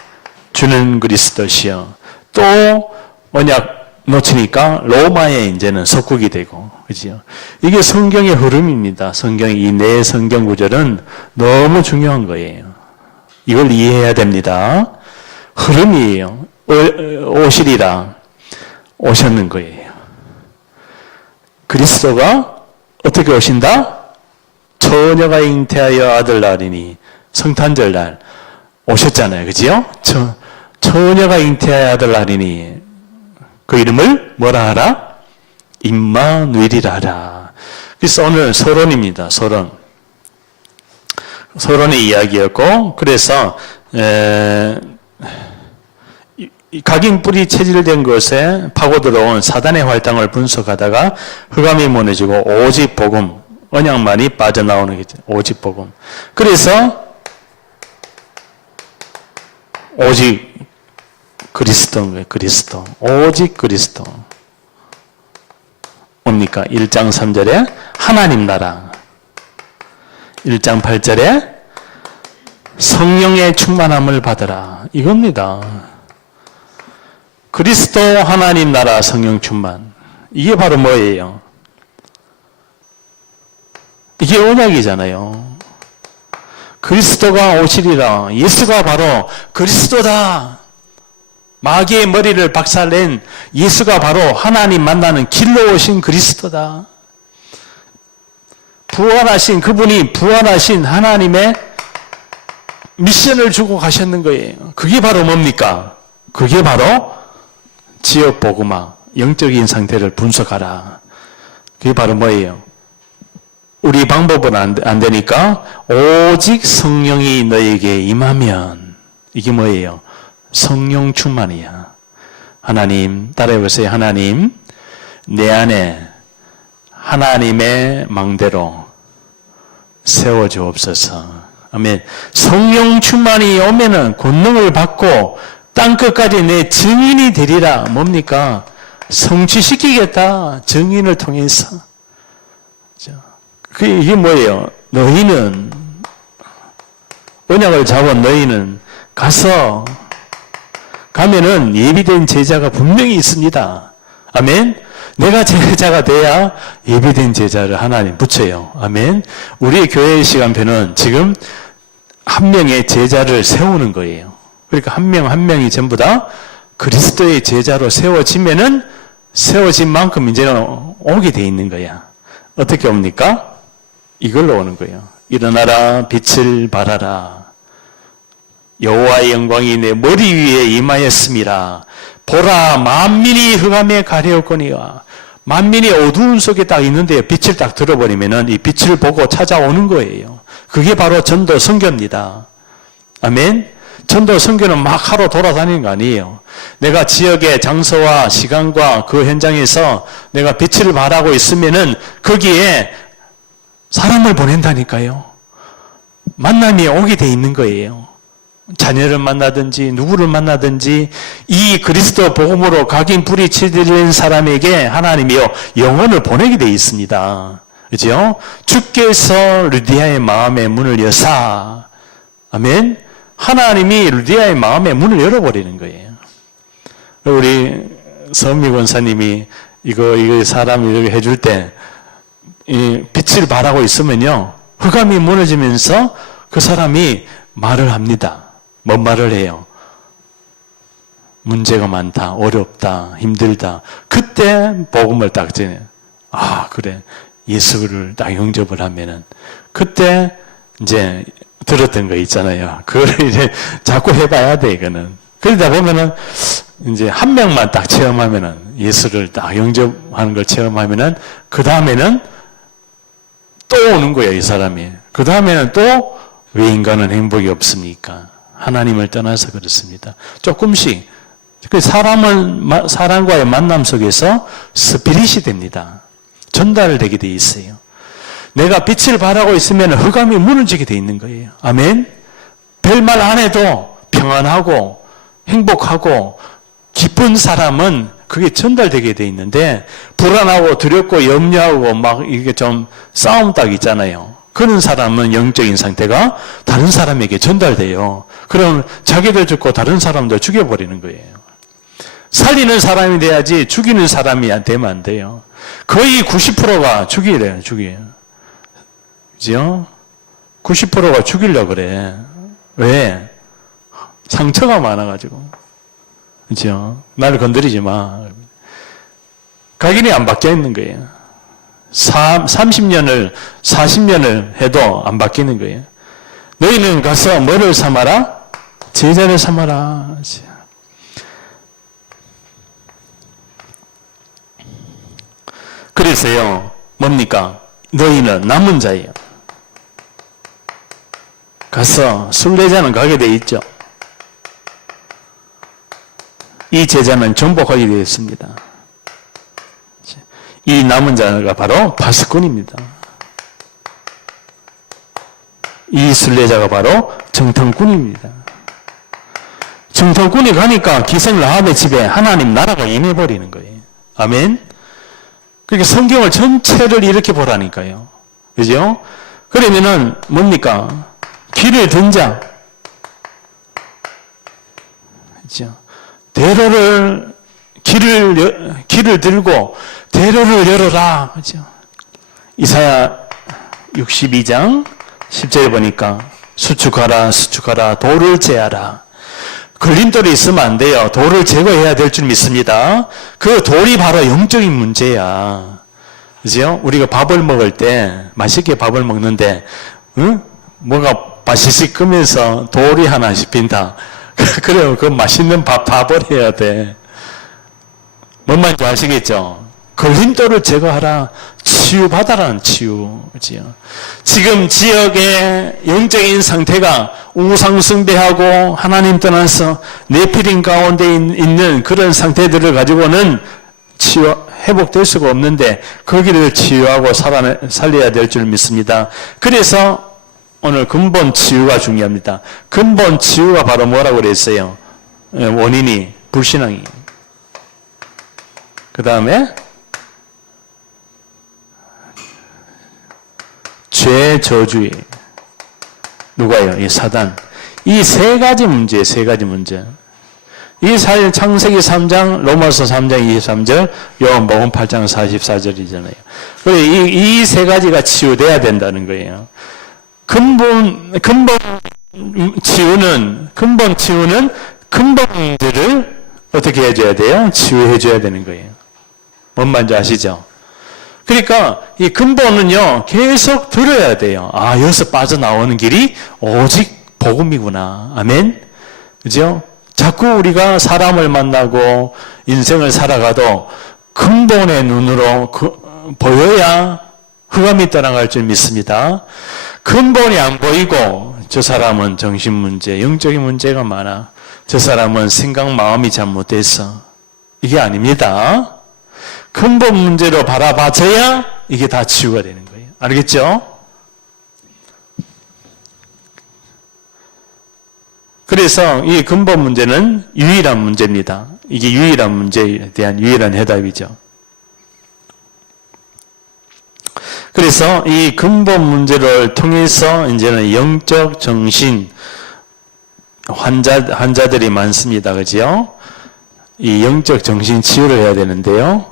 주는 그리스도시여 또 언약 놓치니까 로마에 이제는 석국이 되고 그죠? 이게 성경의 흐름입니다. 성경의 이 네 성경 구절은 너무 중요한 거예요. 이걸 이해해야 됩니다. 흐름이에요. 오시리라 오셨는 거예요. 그리스도가 어떻게 오신다? 처녀가 잉태하여 아들 낳으리니 성탄절 날 오셨잖아요. 그지요? 처녀가 잉태하여 아들 낳으리니 그 이름을 뭐라 하라? 임마누엘이라 하라. 그래서 오늘 서론입니다. 서론의 이야기였고 그래서 각인 뿌리 체질된 것에 파고들어온 사단의 활동을 분석하다가 흑암이 무너지고 오직 복음, 언약만이 빠져나오는 거죠. 오직 복음. 그래서 오직 그리스도인 거예요. 그리스도. 오직 그리스도. 뭡니까? 1장 3절에 하나님 나라. 1장 8절에 성령의 충만함을 받으라. 이겁니다. 그리스도 하나님 나라 성령 충만. 이게 바로 뭐예요? 이게 언약이잖아요. 그리스도가 오시리라. 예수가 바로 그리스도다. 마귀의 머리를 박살낸 예수가 바로 하나님 만나는 길로 오신 그리스도다. 부활하신 그분이 부활하신 하나님의 미션을 주고 가셨는 거예요. 그게 바로 뭡니까? 그게 바로 지역 복음화, 영적인 상태를 분석하라. 그게 바로 뭐예요? 우리 방법은 안 되니까 오직 성령이 너에게 임하면 이게 뭐예요? 성령 충만이야. 하나님, 따라해보세요. 하나님, 내 안에 하나님의 망대로 세워주옵소서. 아멘. 성령 충만이 오면은 권능을 받고 땅끝까지 내 증인이 되리라. 뭡니까? 성취시키겠다. 증인을 통해서. 이게 뭐예요? 너희는, 언약을 잡은 너희는 가면은 예비된 제자가 분명히 있습니다. 아멘. 내가 제자가 돼야 예비된 제자를 하나님 붙여요. 아멘. 우리의 교회의 시간표는 지금 한 명의 제자를 세우는 거예요. 그러니까 한 명 한 명이 전부 다 그리스도의 제자로 세워지면은 세워진 만큼 이제는 오게 돼 있는 거야. 어떻게 옵니까? 이걸로 오는 거예요. 일어나라 빛을 발하라. 여호와의 영광이 내 머리 위에 임하였음이라. 보라 만민이 흑암에 가려웠거니와. 만민이 어두운 속에 딱 있는데 빛을 딱 들어버리면은 이 빛을 보고 찾아오는 거예요. 그게 바로 전도 선교입니다. 아멘. 전도 선교는 막 하러 돌아다니는 거 아니에요. 내가 지역의 장소와 시간과 그 현장에서 내가 빛을 발하고 있으면은 거기에 사람을 보낸다니까요. 만남이 오게 돼 있는 거예요. 자녀를 만나든지 누구를 만나든지 이 그리스도 복음으로 각인 뿌리 치들린 사람에게 하나님이요 영혼을 보내게 돼 있습니다. 그죠? 주께서 루디아의 마음의 문을 여사. 아멘. 하나님이 루디아의 마음의 문을 열어버리는 거예요. 우리 서미 권사님이 이거 사람 이렇게 해줄 때 이 빛을 발하고 있으면요 흑암이 무너지면서 그 사람이 말을 합니다. 뭔 말을 해요? 문제가 많다, 어렵다, 힘들다. 그때 복음을 딱 전해. 아 그래 예수를 딱 영접을 하면은 그때 이제 들었던 거 있잖아요. 그걸 이제 자꾸 해봐야 돼, 이거는. 그러다 보면은, 이제 한 명만 딱 체험하면은, 예수를 딱 영접하는 걸 체험하면은, 그 다음에는 또 오는 거예요, 이 사람이. 그 다음에는 또 왜 인간은 행복이 없습니까? 하나님을 떠나서 그렇습니다. 조금씩 사람과의 만남 속에서 스피릿이 됩니다. 전달되게 돼 있어요. 내가 빛을 발하고 있으면 흑암이 무너지게 돼 있는 거예요. 아멘. 별말 안 해도 평안하고 행복하고 기쁜 사람은 그게 전달되게 돼 있는데, 불안하고 두렵고 염려하고 막 이게 좀 싸움 딱 있잖아요. 그런 사람은 영적인 상태가 다른 사람에게 전달돼요. 그럼 자기들 죽고 다른 사람들 죽여버리는 거예요. 살리는 사람이 돼야지 죽이는 사람이 되면 안 돼요. 거의 90%가 죽이래요. 그죠? 90%가 죽이려고 그래. 왜? 상처가 많아가지고. 그죠? 나를 건드리지 마. 각인이 안 바뀌어 있는 거예요. 30년을, 40년을 해도 안 바뀌는 거예요. 너희는 가서 뭐를 삼아라? 제자를 삼아라. 그래서요, 뭡니까? 너희는 남은 자예요. 가서 순례자는 가게 돼 있죠. 이 제자는 정복하게 되어 있습니다. 이 남은 자가 바로 파수꾼입니다. 이 순례자가 바로 정탐꾼입니다. 정탐꾼이 가니까 기생 라합의 집에 하나님 나라가 임해버리는 거예요. 아멘. 그러니까 성경을 전체를 이렇게 보라니까요. 그죠? 그러면은 뭡니까? 길을 든 자. 그죠? 길을 들고 대로를 열어라. 그죠? 이사야 62장 10절에 보니까 수축하라 돌을 제하라. 걸림돌이 있으면 안 돼요. 돌을 제거해야 될 줄 믿습니다. 그 돌이 바로 영적인 문제야. 그죠? 우리가 밥을 먹을 때 맛있게 밥을 먹는데 뭐가 바시시 끄면서 돌이 하나 씹힌다. 그래요. 그 맛있는 밥을 해야 돼. 뭔 말인지 아시겠죠? 걸림돌을 제거하라. 치유받아라는 치유. 그죠? 지금 지역의 영적인 상태가 우상숭배하고 하나님 떠나서 네피림 가운데 있는 그런 상태들을 가지고는 회복될 수가 없는데 거기를 치유하고 살려야 될 줄 믿습니다. 그래서 오늘 근본 치유가 중요합니다. 근본 치유가 바로 뭐라고 그랬어요? 원인이 불신앙이에요. 그 다음에 죄, 저주의. 누가요? 이 사단. 이 세 가지 문제. 이 창세기 3장, 로마서 3장 23절, 요한복음 8장 44절이잖아요. 그래, 이 세 가지가 치유돼야 된다는 거예요. 근본 치유는 근본 문제를 어떻게 해줘야 돼요? 치유해줘야 되는 거예요. 뭔 말인지 아시죠? 그러니까 이 근본은요, 계속 들어야 돼요. 아, 여기서 빠져나오는 길이 오직 복음이구나. 아멘? 그죠? 자꾸 우리가 사람을 만나고 인생을 살아가도 근본의 눈으로 보여야 흑암이 떠나갈 줄 믿습니다. 근본이 안 보이고 저 사람은 정신 문제, 영적인 문제가 많아. 저 사람은 생각, 마음이 잘못돼서. 이게 아닙니다. 근본 문제로 바라봐줘야 이게 다 치유가 되는 거예요. 알겠죠? 그래서 이 근본 문제는 유일한 문제입니다. 이게 유일한 문제에 대한 유일한 해답이죠. 그래서 이 근본 문제를 통해서 이제는 영적 정신 환자들이 많습니다. 그죠? 이 영적 정신 치유를 해야 되는데요.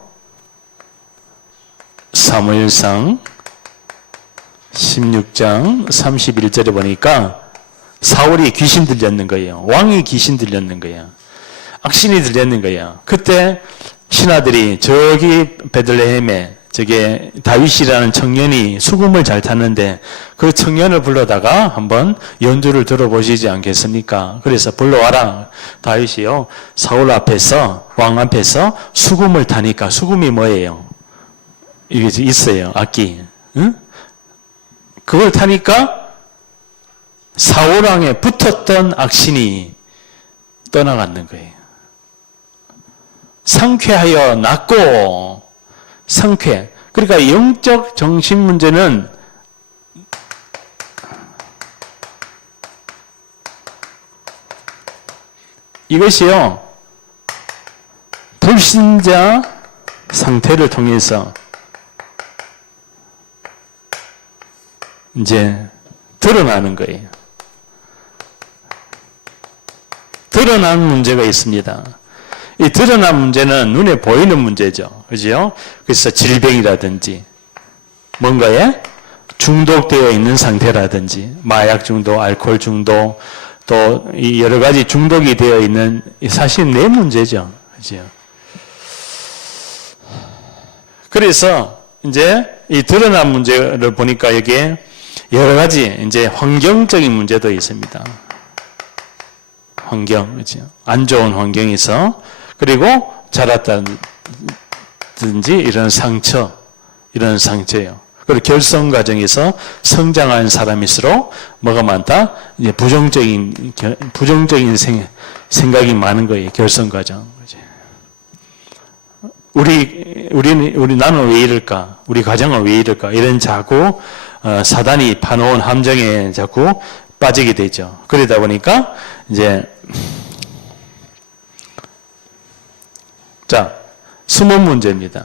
사무엘상 16장 31절에 보니까 사울이 귀신 들렸는 거예요. 왕이 귀신 들렸는 거예요. 악신이 들렸는 거예요. 그때 신하들이 저기 베들레헴에 저게 다윗이라는 청년이 수금을 잘 탔는데 그 청년을 불러다가 한번 연주를 들어보시지 않겠습니까? 그래서 불러와라. 다윗이요, 사울 앞에서, 왕 앞에서 수금을 타니까 수금이 뭐예요? 이게 있어요. 악기. 응? 그걸 타니까 사오랑에 붙었던 악신이 떠나갔는 거예요. 상쾌하여 낫고 상쾌. 그러니까 영적 정신 문제는 이것이요, 불신자 상태를 통해서 이제 드러나는 거예요. 드러난 문제가 있습니다. 이 드러난 문제는 눈에 보이는 문제죠. 그죠? 그래서 질병이라든지 뭔가에 중독되어 있는 상태라든지 마약 중독, 알코올 중독, 또 여러 가지 중독이 되어 있는 사실 내 문제죠. 그죠? 그래서 이제 이 드러난 문제를 보니까 여기에 여러 가지 이제 환경적인 문제도 있습니다. 환경, 그죠? 안 좋은 환경에서 그리고 자랐다든지 이런 상처예요. 그리고 결성 과정에서 성장한 사람일수록 뭐가 많다? 이제 부정적인 생각이 많은 거예요. 결성 과정. 나는 왜 이럴까? 우리 가정은 왜 이럴까? 이런 자꾸 사단이 파놓은 함정에 자꾸 빠지게 되죠. 그러다 보니까 이제 자, 숨은 문제입니다.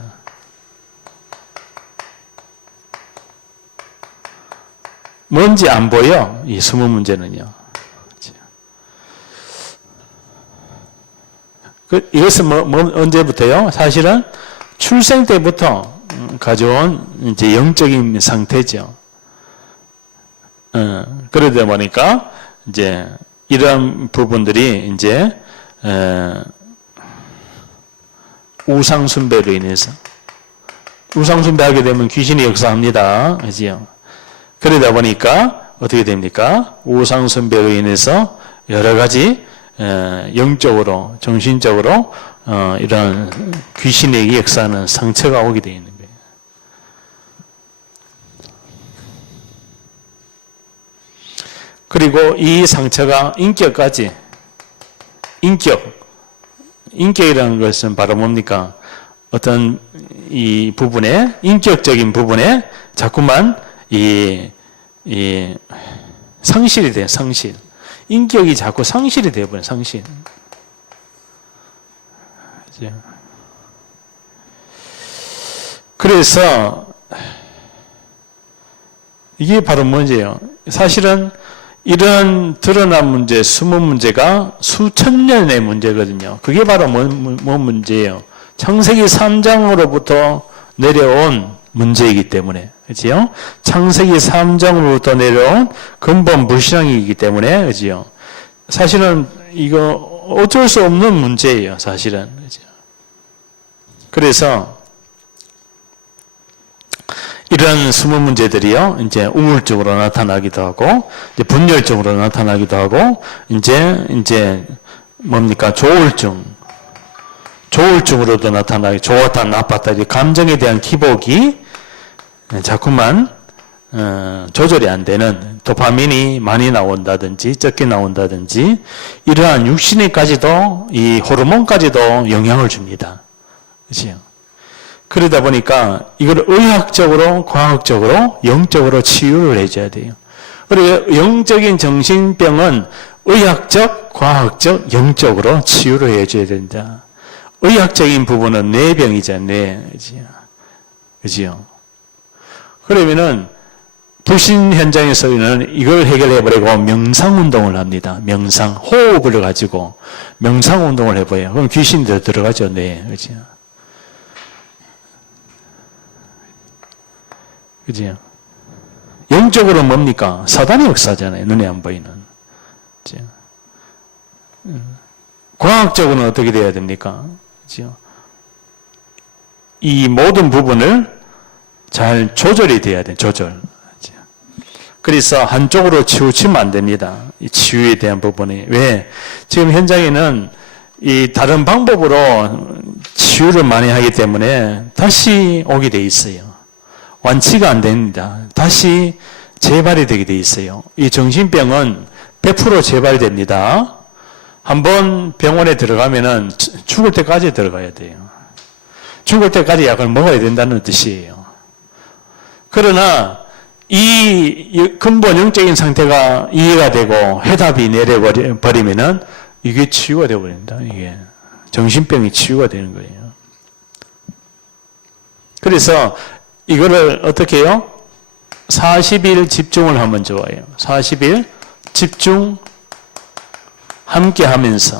뭔지 안 보여, 이 숨은 문제는요. 이것은 언제부터요? 사실은 출생 때부터 가져온 이제 영적인 상태죠. 그러다 보니까 이제 이런 부분들이 이제 우상숭배로 인해서 우상숭배하게 되면 귀신이 역사합니다. 그지요? 그러다 보니까 어떻게 됩니까? 우상숭배로 인해서 여러 가지 영적으로, 정신적으로 이런 귀신에게 역사하는 상처가 오게 되어 있는 거예요. 그리고 이 상처가 인격까지, 인격이라는 것은 바로 뭡니까? 어떤 이 부분에, 인격적인 부분에 자꾸만 상실이 돼요, 상실. 인격이 자꾸 상실이 되어버려요, 상실. 그래서 이게 바로 문제예요. 사실은 이런 드러난 문제, 숨은 문제가 수천 년의 문제거든요. 그게 바로 뭔 문제예요? 창세기 3장으로부터 내려온 문제이기 때문에, 그렇지요? 창세기 3장으로부터 내려온 근본 불신앙이기 때문에, 그렇지요? 사실은 이거 어쩔 수 없는 문제예요, 사실은. 그렇죠? 그래서 이런 숨은 문제들이요, 이제 우울적으로 나타나기도 하고, 이제 분열적으로 나타나기도 하고, 이제 뭡니까? 조울증으로도 나타나기, 좋았다, 나빴다, 이제 감정에 대한 기복이 자꾸만 조절이 안 되는, 도파민이 많이 나온다든지 적게 나온다든지 이러한 육신에까지도, 이 호르몬까지도 영향을 줍니다. 그렇죠? 그러다 보니까 이걸 의학적으로, 과학적으로, 영적으로 치유를 해줘야 돼요. 그리고 영적인 정신병은 의학적, 과학적, 영적으로 치유를 해줘야 된다. 의학적인 부분은 뇌병이죠, 뇌. 그지요? 그러면은, 불신 현장에서는 이걸 해결해버리고 명상운동을 합니다. 명상, 호흡을 가지고 명상운동을 해봐요. 그럼 귀신이 들어가죠, 뇌. 그지요? 그지요? 영적으로 뭡니까? 사단의 역사잖아요. 눈에 안 보이는. 그지요? 과학적으로는 어떻게 돼야 됩니까? 그지요? 이 모든 부분을 잘 조절이 돼야 돼, 조절. 그지요? 그래서 한쪽으로 치우치면 안 됩니다. 이 치유에 대한 부분이. 왜? 지금 현장에는 이 다른 방법으로 치유를 많이 하기 때문에 다시 오게 돼 있어요. 완치가 안 됩니다. 다시 재발이 되게 돼 있어요. 이 정신병은 100% 재발됩니다. 한번 병원에 들어가면은 죽을 때까지 들어가야 돼요. 죽을 때까지 약을 먹어야 된다는 뜻이에요. 그러나 이 근본 영적인 상태가 이해가 되고 해답이 내려버리면은 이게 치유가 되어버립니다. 이게 정신병이 치유가 되는 거예요. 그래서 이거를 어떻게 해요? 40일 집중을 하면 좋아요. 40일 집중 함께 하면서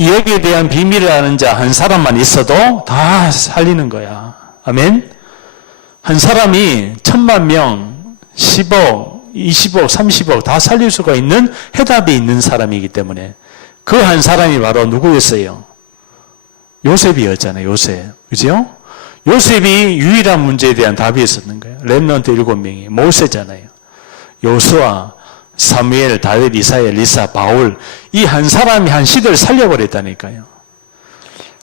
여기에 대한 비밀을 아는 자 한 사람만 있어도 다 살리는 거야. 아멘? 한 사람이 10,000명, 10억, 20억, 30억 다 살릴 수가 있는 해답이 있는 사람이기 때문에 그 한 사람이 바로 누구였어요? 요셉이었잖아요. 요셉. 그죠? 요셉이 유일한 문제에 대한 답이 있었는 거예요. 렘넌트 7명이 모세잖아요. 요수아, 사무엘, 다윗, 이사야, 엘리사, 바울 이 한 사람이 한 시대를 살려버렸다니까요.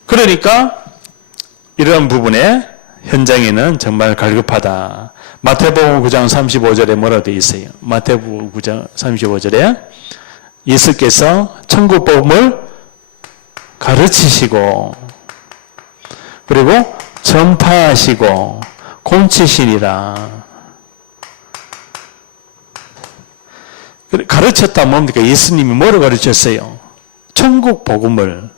그러니까 이런 부분에 현장에는 정말 갈급하다. 마태복음 9장 35절에 뭐라고 되어 있어요? 마태복음 9장 35절에 예수께서 천국 복음을 가르치시고 그리고 전파하시고 곤치시니라. 가르쳤다 뭡니까? 예수님이 뭐를 가르쳤어요? 천국 복음을.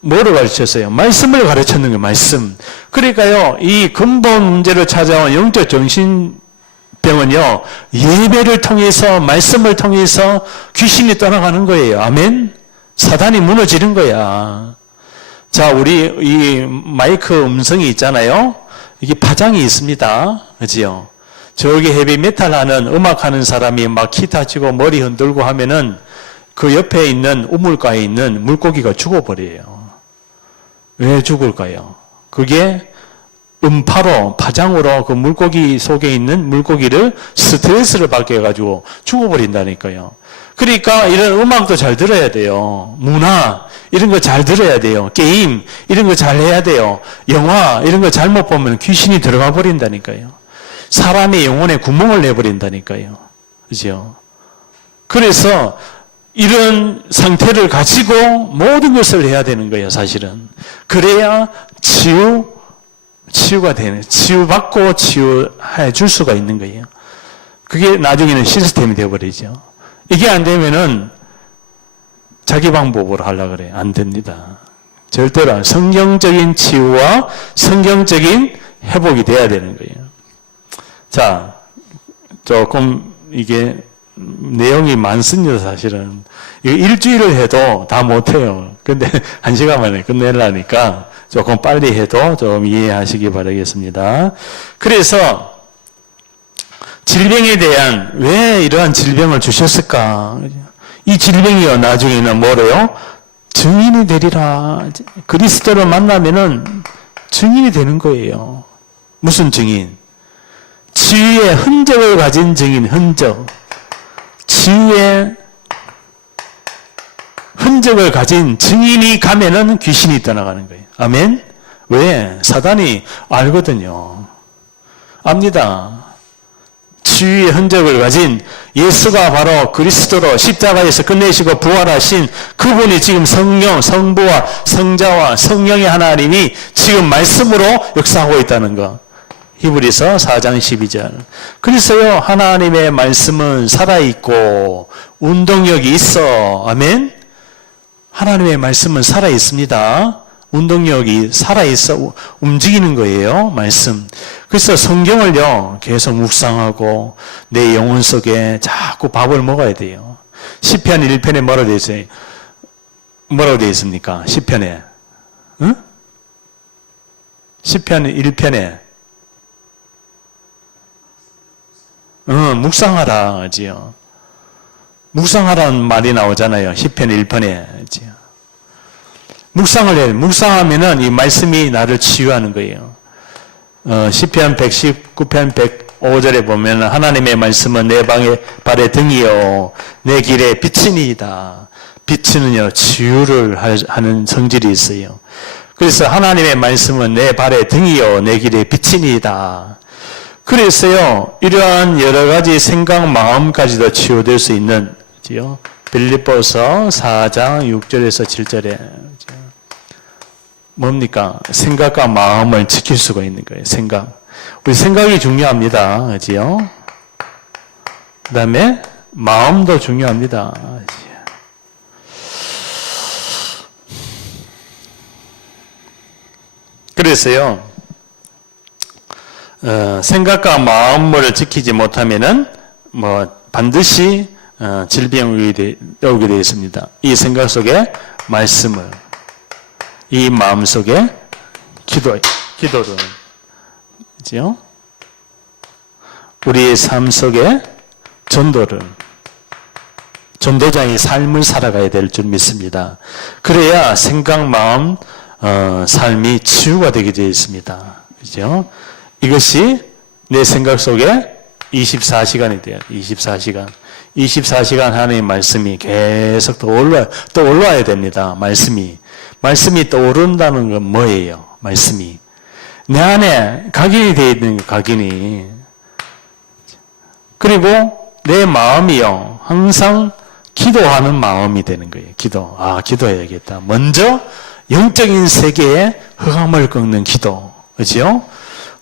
뭐를 가르쳤어요? 말씀을 가르쳤는 거예요. 말씀. 그러니까요, 이 근본 문제를 찾아온 영적 정신병은요, 예배를 통해서, 말씀을 통해서 귀신이 떠나가는 거예요. 아멘? 사단이 무너지는 거야. 자, 우리 이 마이크 음성이 있잖아요. 이게 파장이 있습니다. 그지요? 저기 헤비메탈 하는 음악하는 사람이 막 기타 치고 머리 흔들고 하면은 그 옆에 있는 우물가에 있는 물고기가 죽어버려요. 왜 죽을까요? 그게 음파로, 파장으로 그 물고기 속에 있는 물고기를 스트레스를 받게 해가지고 죽어버린다니까요. 그러니까 이런 음악도 잘 들어야 돼요. 문화, 이런 거 잘 들어야 돼요. 게임, 이런 거 잘 해야 돼요. 영화, 이런 거 잘못 보면 귀신이 들어가 버린다니까요. 사람의 영혼에 구멍을 내버린다니까요. 그죠? 그래서 이런 상태를 가지고 모든 것을 해야 되는 거예요, 사실은. 그래야 치유가 되는, 치유받고 치유해 줄 수가 있는 거예요. 그게 나중에는 시스템이 되어버리죠. 이게 안 되면은 자기 방법으로 하려고 그래요. 안 됩니다. 절대로 성경적인 치유와 성경적인 회복이 돼야 되는 거예요. 자, 조금 이게 내용이 많습니다, 사실은. 이거 일주일을 해도 다 못해요. 근데 1시간 만에 끝내려니까 조금 빨리 해도 좀 이해하시기 바라겠습니다. 그래서 질병에 대한 왜 이러한 질병을 주셨을까? 이 질병이요, 나중에는 뭐래요? 증인이 되리라. 그리스도를 만나면은 증인이 되는 거예요. 무슨 증인? 치유의 흔적을 가진 증인, 흔적. 치유의 흔적을 가진 증인이 가면은 귀신이 떠나가는 거예요. 아멘? 왜? 사단이 알거든요. 압니다. 치유의 흔적을 가진 예수가 바로 그리스도로 십자가에서 끝내시고 부활하신 그분이 지금 성령, 성부와 성자와 성령의 하나님이 지금 말씀으로 역사하고 있다는 것. 히브리서 4장 12절. 그래서요, 하나님의 말씀은 살아있고 운동력이 있어. 아멘? 하나님의 말씀은 살아있습니다. 운동력이 살아있어 움직이는 거예요, 말씀. 그래서 성경을요, 계속 묵상하고 내 영혼 속에 자꾸 밥을 먹어야 돼요. 시편 1편에 뭐라고 되어 있어요? 뭐라고 되어 있습니까? 시편에. 응? 시편 1편에. 묵상하라, 지요. 묵상하라는 말이 나오잖아요. 시편 1편에. 지요. 묵상을 해요. 묵상하면은 이 말씀이 나를 치유하는 거예요. 시편 119편 105절에 보면 하나님의 말씀은 내 발의 등이요 내 길의 빛이니이다. 빛은요 치유를 하는 성질이 있어요. 그래서 하나님의 말씀은 내 발의 등이요 내 길의 빛이니이다. 그래서요, 이러한 여러 가지 생각, 마음까지도 치유될 수 있는, 지요. 빌립보서 4장 6절에서 7절에, 뭡니까? 생각과 마음을 지킬 수가 있는 거예요, 생각. 우리 생각이 중요합니다. 그지요? 그 다음에, 마음도 중요합니다. 그래서요, 생각과 마음을 지키지 못하면은 반드시 질병이 오게 되어 있습니다. 이 생각 속에 말씀을, 이 마음 속에 기도를, 그죠? 우리의 삶 속에 전도자의 삶을 살아가야 될 줄 믿습니다. 그래야 생각, 마음, 삶이 치유가 되게 되어 있습니다. 그죠? 이것이 내 생각 속에 24시간이 돼요. 24시간. 24시간 하나님의 말씀이 계속 또 올라야 됩니다. 말씀이 떠오른다는 건 뭐예요? 말씀이. 내 안에 각인이 되어 있는 각인이. 그리고 내 마음이요. 항상 기도하는 마음이 되는 거예요. 기도해야겠다. 먼저 영적인 세계에 흑암을 꺾는 기도. 그죠?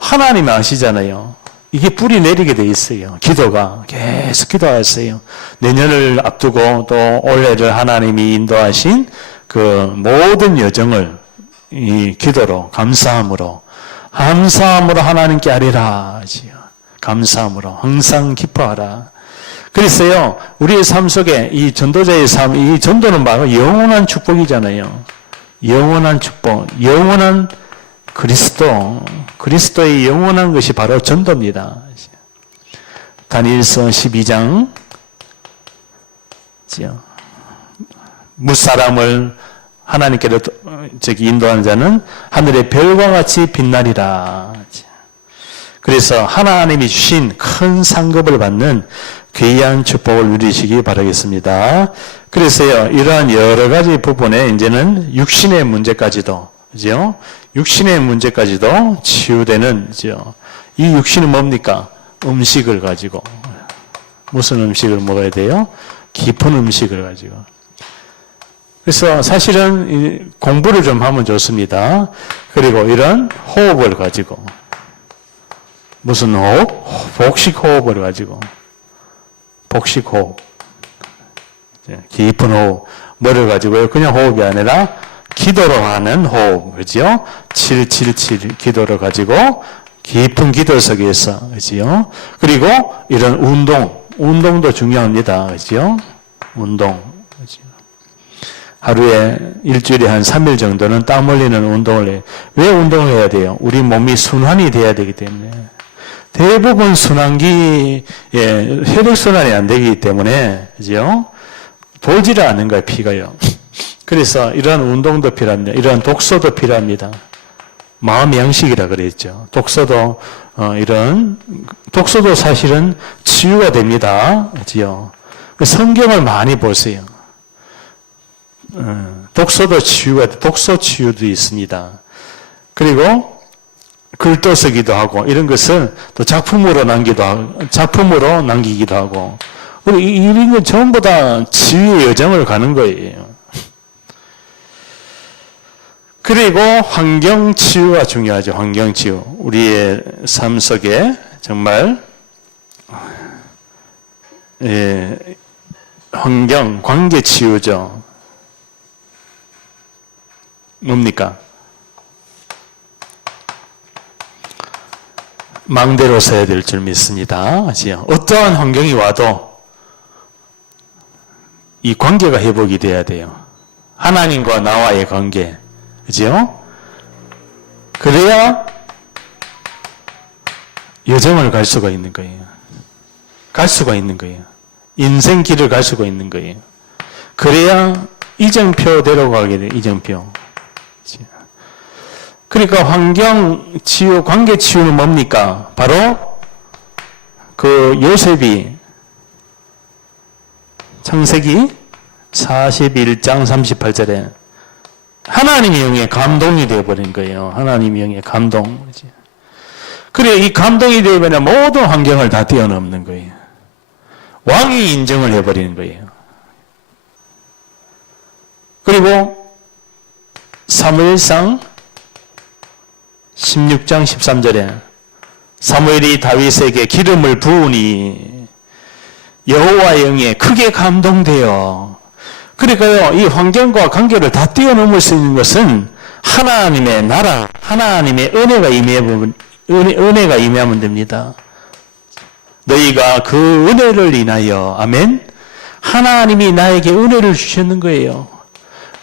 하나님이 아시잖아요. 이게 뿌리 내리게 돼 있어요. 기도가. 계속 기도하세요. 내년을 앞두고 또 올해를 하나님이 인도하신 그 모든 여정을 이 기도로, 감사함으로 하나님께 아뢰라. 감사함으로 항상 기뻐하라. 그래서요, 우리의 삶 속에 이 전도자의 삶, 이 전도는 바로 영원한 축복이잖아요. 영원한 축복, 영원한 그리스도의 영원한 것이 바로 전도입니다. 다니엘서 12장, 무사람을 하나님께로 인도하는 자는 하늘의 별과 같이 빛나리라. 그래서 하나님이 주신 큰 상급을 받는 귀한 축복을 누리시기 바라겠습니다. 그래서요, 이러한 여러 가지 부분에 이제는 육신의 문제까지도, 그죠? 육신의 문제까지도 치유되는, 그죠? 이 육신은 뭡니까? 음식을 가지고. 무슨 음식을 먹어야 돼요? 깊은 음식을 가지고. 그래서 사실은 공부를 좀 하면 좋습니다. 그리고 이런 호흡을 가지고. 무슨 호흡? 복식 호흡을 가지고. 복식 호흡. 깊은 호흡. 뭐를 가지고요? 그냥 호흡이 아니라 기도로 하는 호흡. 그죠? 777 기도를 가지고 깊은 기도 속에서. 그죠? 그리고 이런 운동도 중요합니다. 그죠? 운동. 그죠? 하루에 일주일에 한 3일 정도는 땀 흘리는 운동을 해요. 왜 운동을 해야 돼요? 우리 몸이 순환이 돼야 되기 때문에. 대부분 순환기에 혈액순환이 안 되기 때문에, 그죠? 돌지를 않는 거예요, 피가요. 그래서 이러한 운동도 필요합니다. 이러한 독서도 필요합니다. 마음 양식이라 그랬죠. 독서도, 독서도 사실은 치유가 됩니다. 그죠? 성경을 많이 보세요. 독서도 독서 치유도 있습니다. 그리고 글도 쓰기도 하고, 이런 것을 또 작품으로 남기기도 하고, 이런 건 전부 다 치유의 여정을 가는 거예요. 그리고 환경 치유가 중요하죠. 환경 치유. 우리의 삶 속에 정말, 환경, 관계 치유죠. 뭡니까? 망대로 서야 될 줄 믿습니다. 어떠한 환경이 와도 이 관계가 회복이 돼야 돼요. 하나님과 나와의 관계. 그죠? 그래야 여정을 갈 수가 있는 거예요. 인생 길을 갈 수가 있는 거예요. 그래야 이정표대로 가게 돼요. 이정표. 그러니까 환경 치유, 관계 치유는 뭡니까? 바로 그 요셉이 창세기 41장 38절에 하나님의 영에 감동이 되어버린 거예요. 하나님의 영에 감동. 그래, 이 감동이 되면 모든 환경을 다 뛰어넘는 거예요. 왕이 인정을 해버리는 거예요. 그리고 사무엘상 16장 13절에 사무엘이 다윗에게 기름을 부으니 여호와의 영에 크게 감동되어, 그러니까요, 이 환경과 관계를 다 뛰어넘을 수 있는 것은 하나님의 나라, 하나님의 은혜가 임하면 됩니다. 너희가 그 은혜를 인하여, 아멘, 하나님이 나에게 은혜를 주셨는 거예요.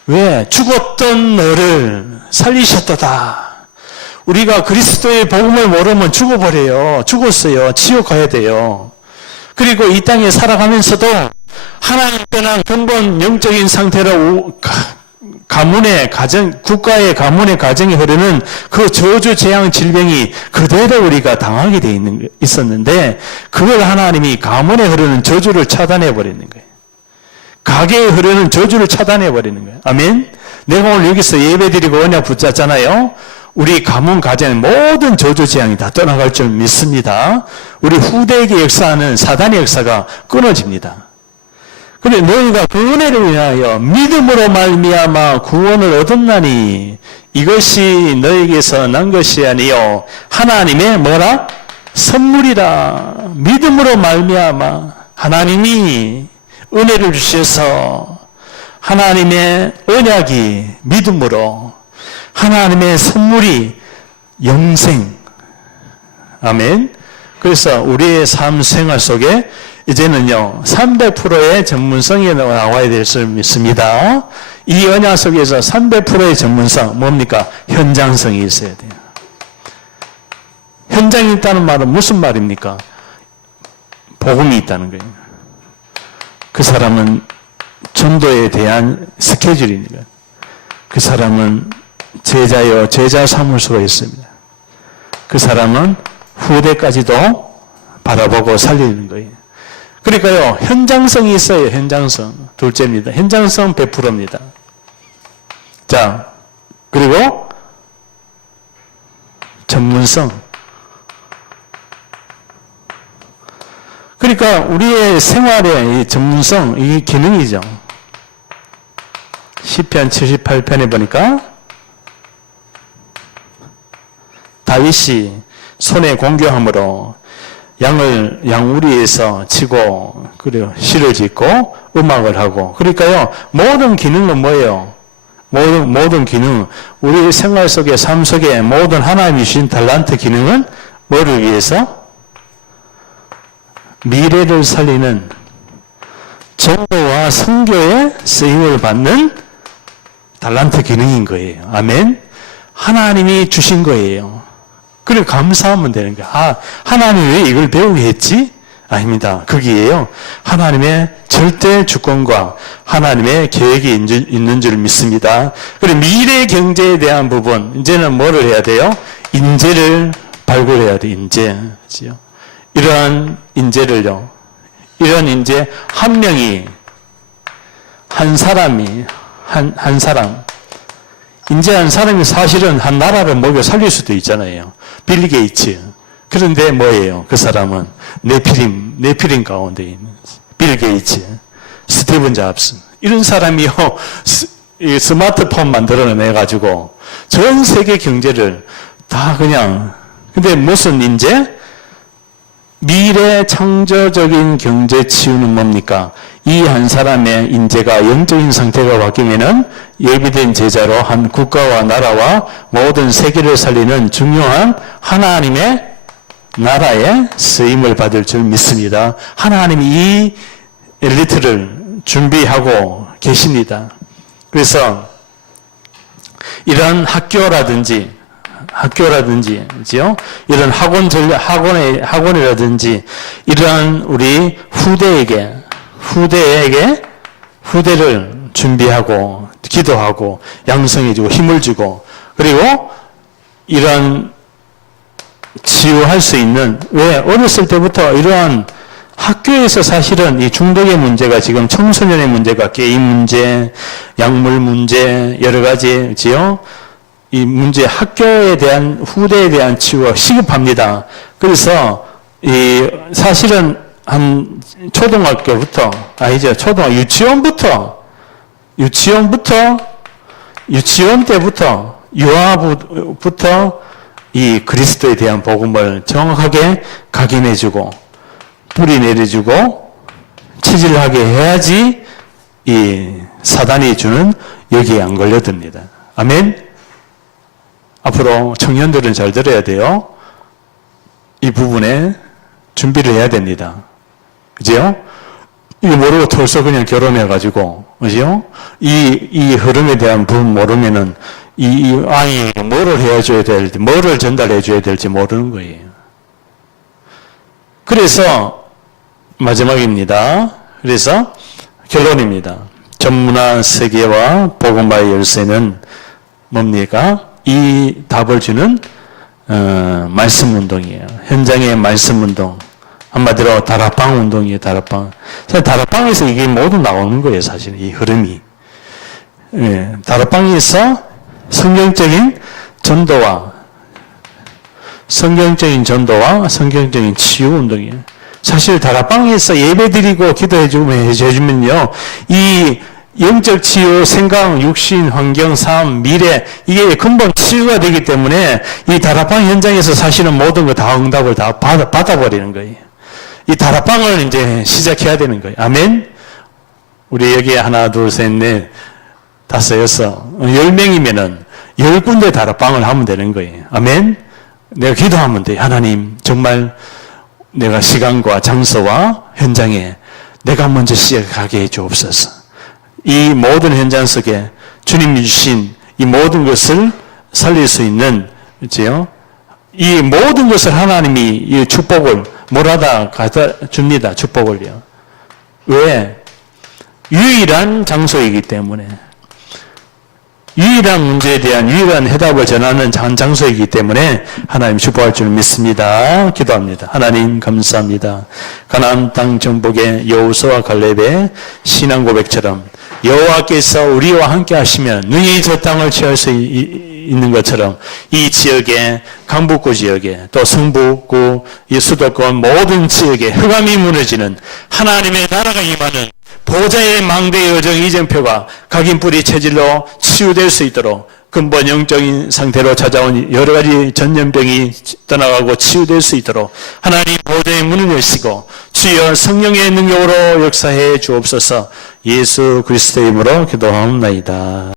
왜? 죽었던 너를 살리셨도다. 우리가 그리스도의 복음을 모르면 죽어버려요. 죽었어요. 지옥 가야 돼요. 그리고 이 땅에 살아가면서도 하나님 떠난 근본 영적인 상태로 가문의 가정, 국가의 가문의 가정이 흐르는 그 저주, 재앙, 질병이 그대로 우리가 당하게 돼 있었는데, 그걸 하나님이 가문에 흐르는 저주를 차단해 버리는 거예요. 가게에 흐르는 저주를 차단해 버리는 거예요. 아멘. 내가 오늘 여기서 예배드리고 언약 붙잡잖아요. 우리 가문 가정의 모든 저주 재앙이 다 떠나갈 줄 믿습니다. 우리 후대에게 역사하는 사단의 역사가 끊어집니다. 그래, 너희가 그 은혜를 위하여 믿음으로 말미암아 구원을 얻었나니 이것이 너희에게서 난 것이 아니요 하나님의 뭐라? 선물이라. 믿음으로 말미암아 하나님이 은혜를 주셔서 하나님의 언약이 믿음으로, 하나님의 선물이 영생. 아멘. 그래서 우리의 삶 생활 속에 이제는요 300%의 전문성이 나와야 될 줄 믿습니다. 이 언약 속에서 300%의 전문성 뭡니까? 현장성이 있어야 돼요. 현장이 있다는 말은 무슨 말입니까? 복음이 있다는 거예요. 그 사람은 전도에 대한 스케줄이 있는 거예요. 그 사람은 제자여 제자 삼을 수가 있습니다. 그 사람은 후대까지도 바라보고 살리는 거예요. 그러니까요, 현장성이 있어요. 현장성. 둘째입니다. 현장성 100%입니다. 자, 그리고 전문성. 그러니까 우리의 생활의 이 전문성, 이 기능이죠. 시편 78편에 보니까 다윗이 손에 공교함으로 양우리에서 치고, 그래요, 시를 짓고 음악을 하고. 그러니까요, 모든 기능은 뭐예요? 모든 기능, 우리 생활 속에, 삶 속에 모든 하나님이 주신 달란트 기능은 뭐를 위해서? 미래를 살리는 전도와 선교에 쓰임을 받는 달란트 기능인 거예요. 아멘. 하나님이 주신 거예요. 그래 감사하면 되는 거야. 아, 하나님이 왜 이걸 배우게 했지? 아닙니다. 거기에요. 하나님의 절대 주권과 하나님의 계획이 있는 줄 믿습니다. 그리고 미래 경제에 대한 부분, 이제는 뭐를 해야 돼요? 인재를 발굴해야 돼. 인재. 그렇죠? 이러한 인재를요. 이런 인재 한 명이, 한 사람이, 한 사람. 인재 한 사람이 사실은 한 나라를 먹여 살릴 수도 있잖아요. 빌 게이츠. 그런데 뭐예요? 그 사람은 네피림 가운데 있는 빌 게이츠, 스티븐 잡스. 이런 사람이요, 스마트폰 만들어내가지고 전 세계 경제를 다 그냥, 근데 무슨 인재? 미래 창조적인 경제 치유는 뭡니까? 이 한 사람의 인재가 영적인 상태가 바뀌면은 예비된 제자로 한 국가와 나라와 모든 세계를 살리는 중요한 하나님의 나라에 쓰임을 받을 줄 믿습니다. 하나님이 이 엘리트를 준비하고 계십니다. 그래서 이런 학교라든지, 그죠? 이런 학원이라든지, 이러한 우리 후대를 준비하고, 기도하고, 양성해주고, 힘을 주고, 그리고 이런 치유할 수 있는, 왜? 어렸을 때부터 이러한 학교에서 사실은 이 중독의 문제가 지금 청소년의 문제가 게임 문제, 약물 문제, 여러 가지지요? 이 문제 학교에 대한 후대에 대한 치유가 시급합니다. 그래서 이 사실은 한 초등학교부터 유치원 때부터 유아부터 이 그리스도에 대한 복음을 정확하게 각인해주고 뿌리 내려주고 체질하게 해야지 이 사단이 주는 여기에 안 걸려듭니다. 아멘. 앞으로 청년들은 잘 들어야 돼요. 이 부분에 준비를 해야 됩니다. 그죠? 이거 모르고 털썩 그냥 결혼해가지고, 그죠? 이 흐름에 대한 부분 모르면은, 이 아이 뭐를 해줘야 될지, 뭐를 전달해줘야 될지 모르는 거예요. 그래서, 마지막입니다. 그래서, 결론입니다. 전문화 세계와 복음화의 열쇠는 뭡니까? 이 답을 주는 말씀 운동이에요. 현장의 말씀 운동. 한마디로 다락방 운동이에요. 다락방. 사실 다락방에서 이게 모두 나오는 거예요. 사실 이 흐름이. 예, 다락방에서 성경적인 전도와 성경적인 치유 운동이에요. 사실 다락방에서 예배드리고 기도해주면요, 이 영적 치유, 생각, 육신, 환경, 삶, 미래, 이게 근본 치유가 되기 때문에 이 다락방 현장에서 사실은 모든 거 다 응답을 다 받아버리는 거예요. 이 다락방을 이제 시작해야 되는 거예요. 아멘? 우리 여기 하나, 둘, 셋, 넷, 다섯, 여섯, 10명이면은 10군데 다락방을 하면 되는 거예요. 아멘? 내가 기도하면 돼요. 하나님, 정말 내가 시간과 장소와 현장에 내가 먼저 시작하게 해 주옵소서. 이 모든 현장 속에 주님이 주신 이 모든 것을 살릴 수 있는, 그렇죠? 이 모든 것을 하나님이 이 축복을 몰아다 갖다 줍니다. 축복을요. 왜? 유일한 장소이기 때문에. 유일한 문제에 대한 유일한 해답을 전하는 장소이기 때문에 하나님 축복할 줄 믿습니다. 기도합니다. 하나님 감사합니다. 가나안 땅 정복의 여호수아와 갈렙의 신앙 고백처럼 여호와께서 우리와 함께 하시면 능히 저 땅을 취할 수 있는 것처럼 이 지역에, 강북구 지역에, 또 성북구, 이 수도권 모든 지역에 흑암이 무너지는 하나님의 나라가 임하는 보좌의 망대의 여정 이정표가 각인 뿌리 체질로 치유될 수 있도록 근본 영적인 상태로 찾아온 여러 가지 전염병이 떠나가고 치유될 수 있도록 하나님 보좌의 문을 여시고 주여 성령의 능력으로 역사해 주옵소서. 예수 그리스도의 이름으로 기도하옵나이다.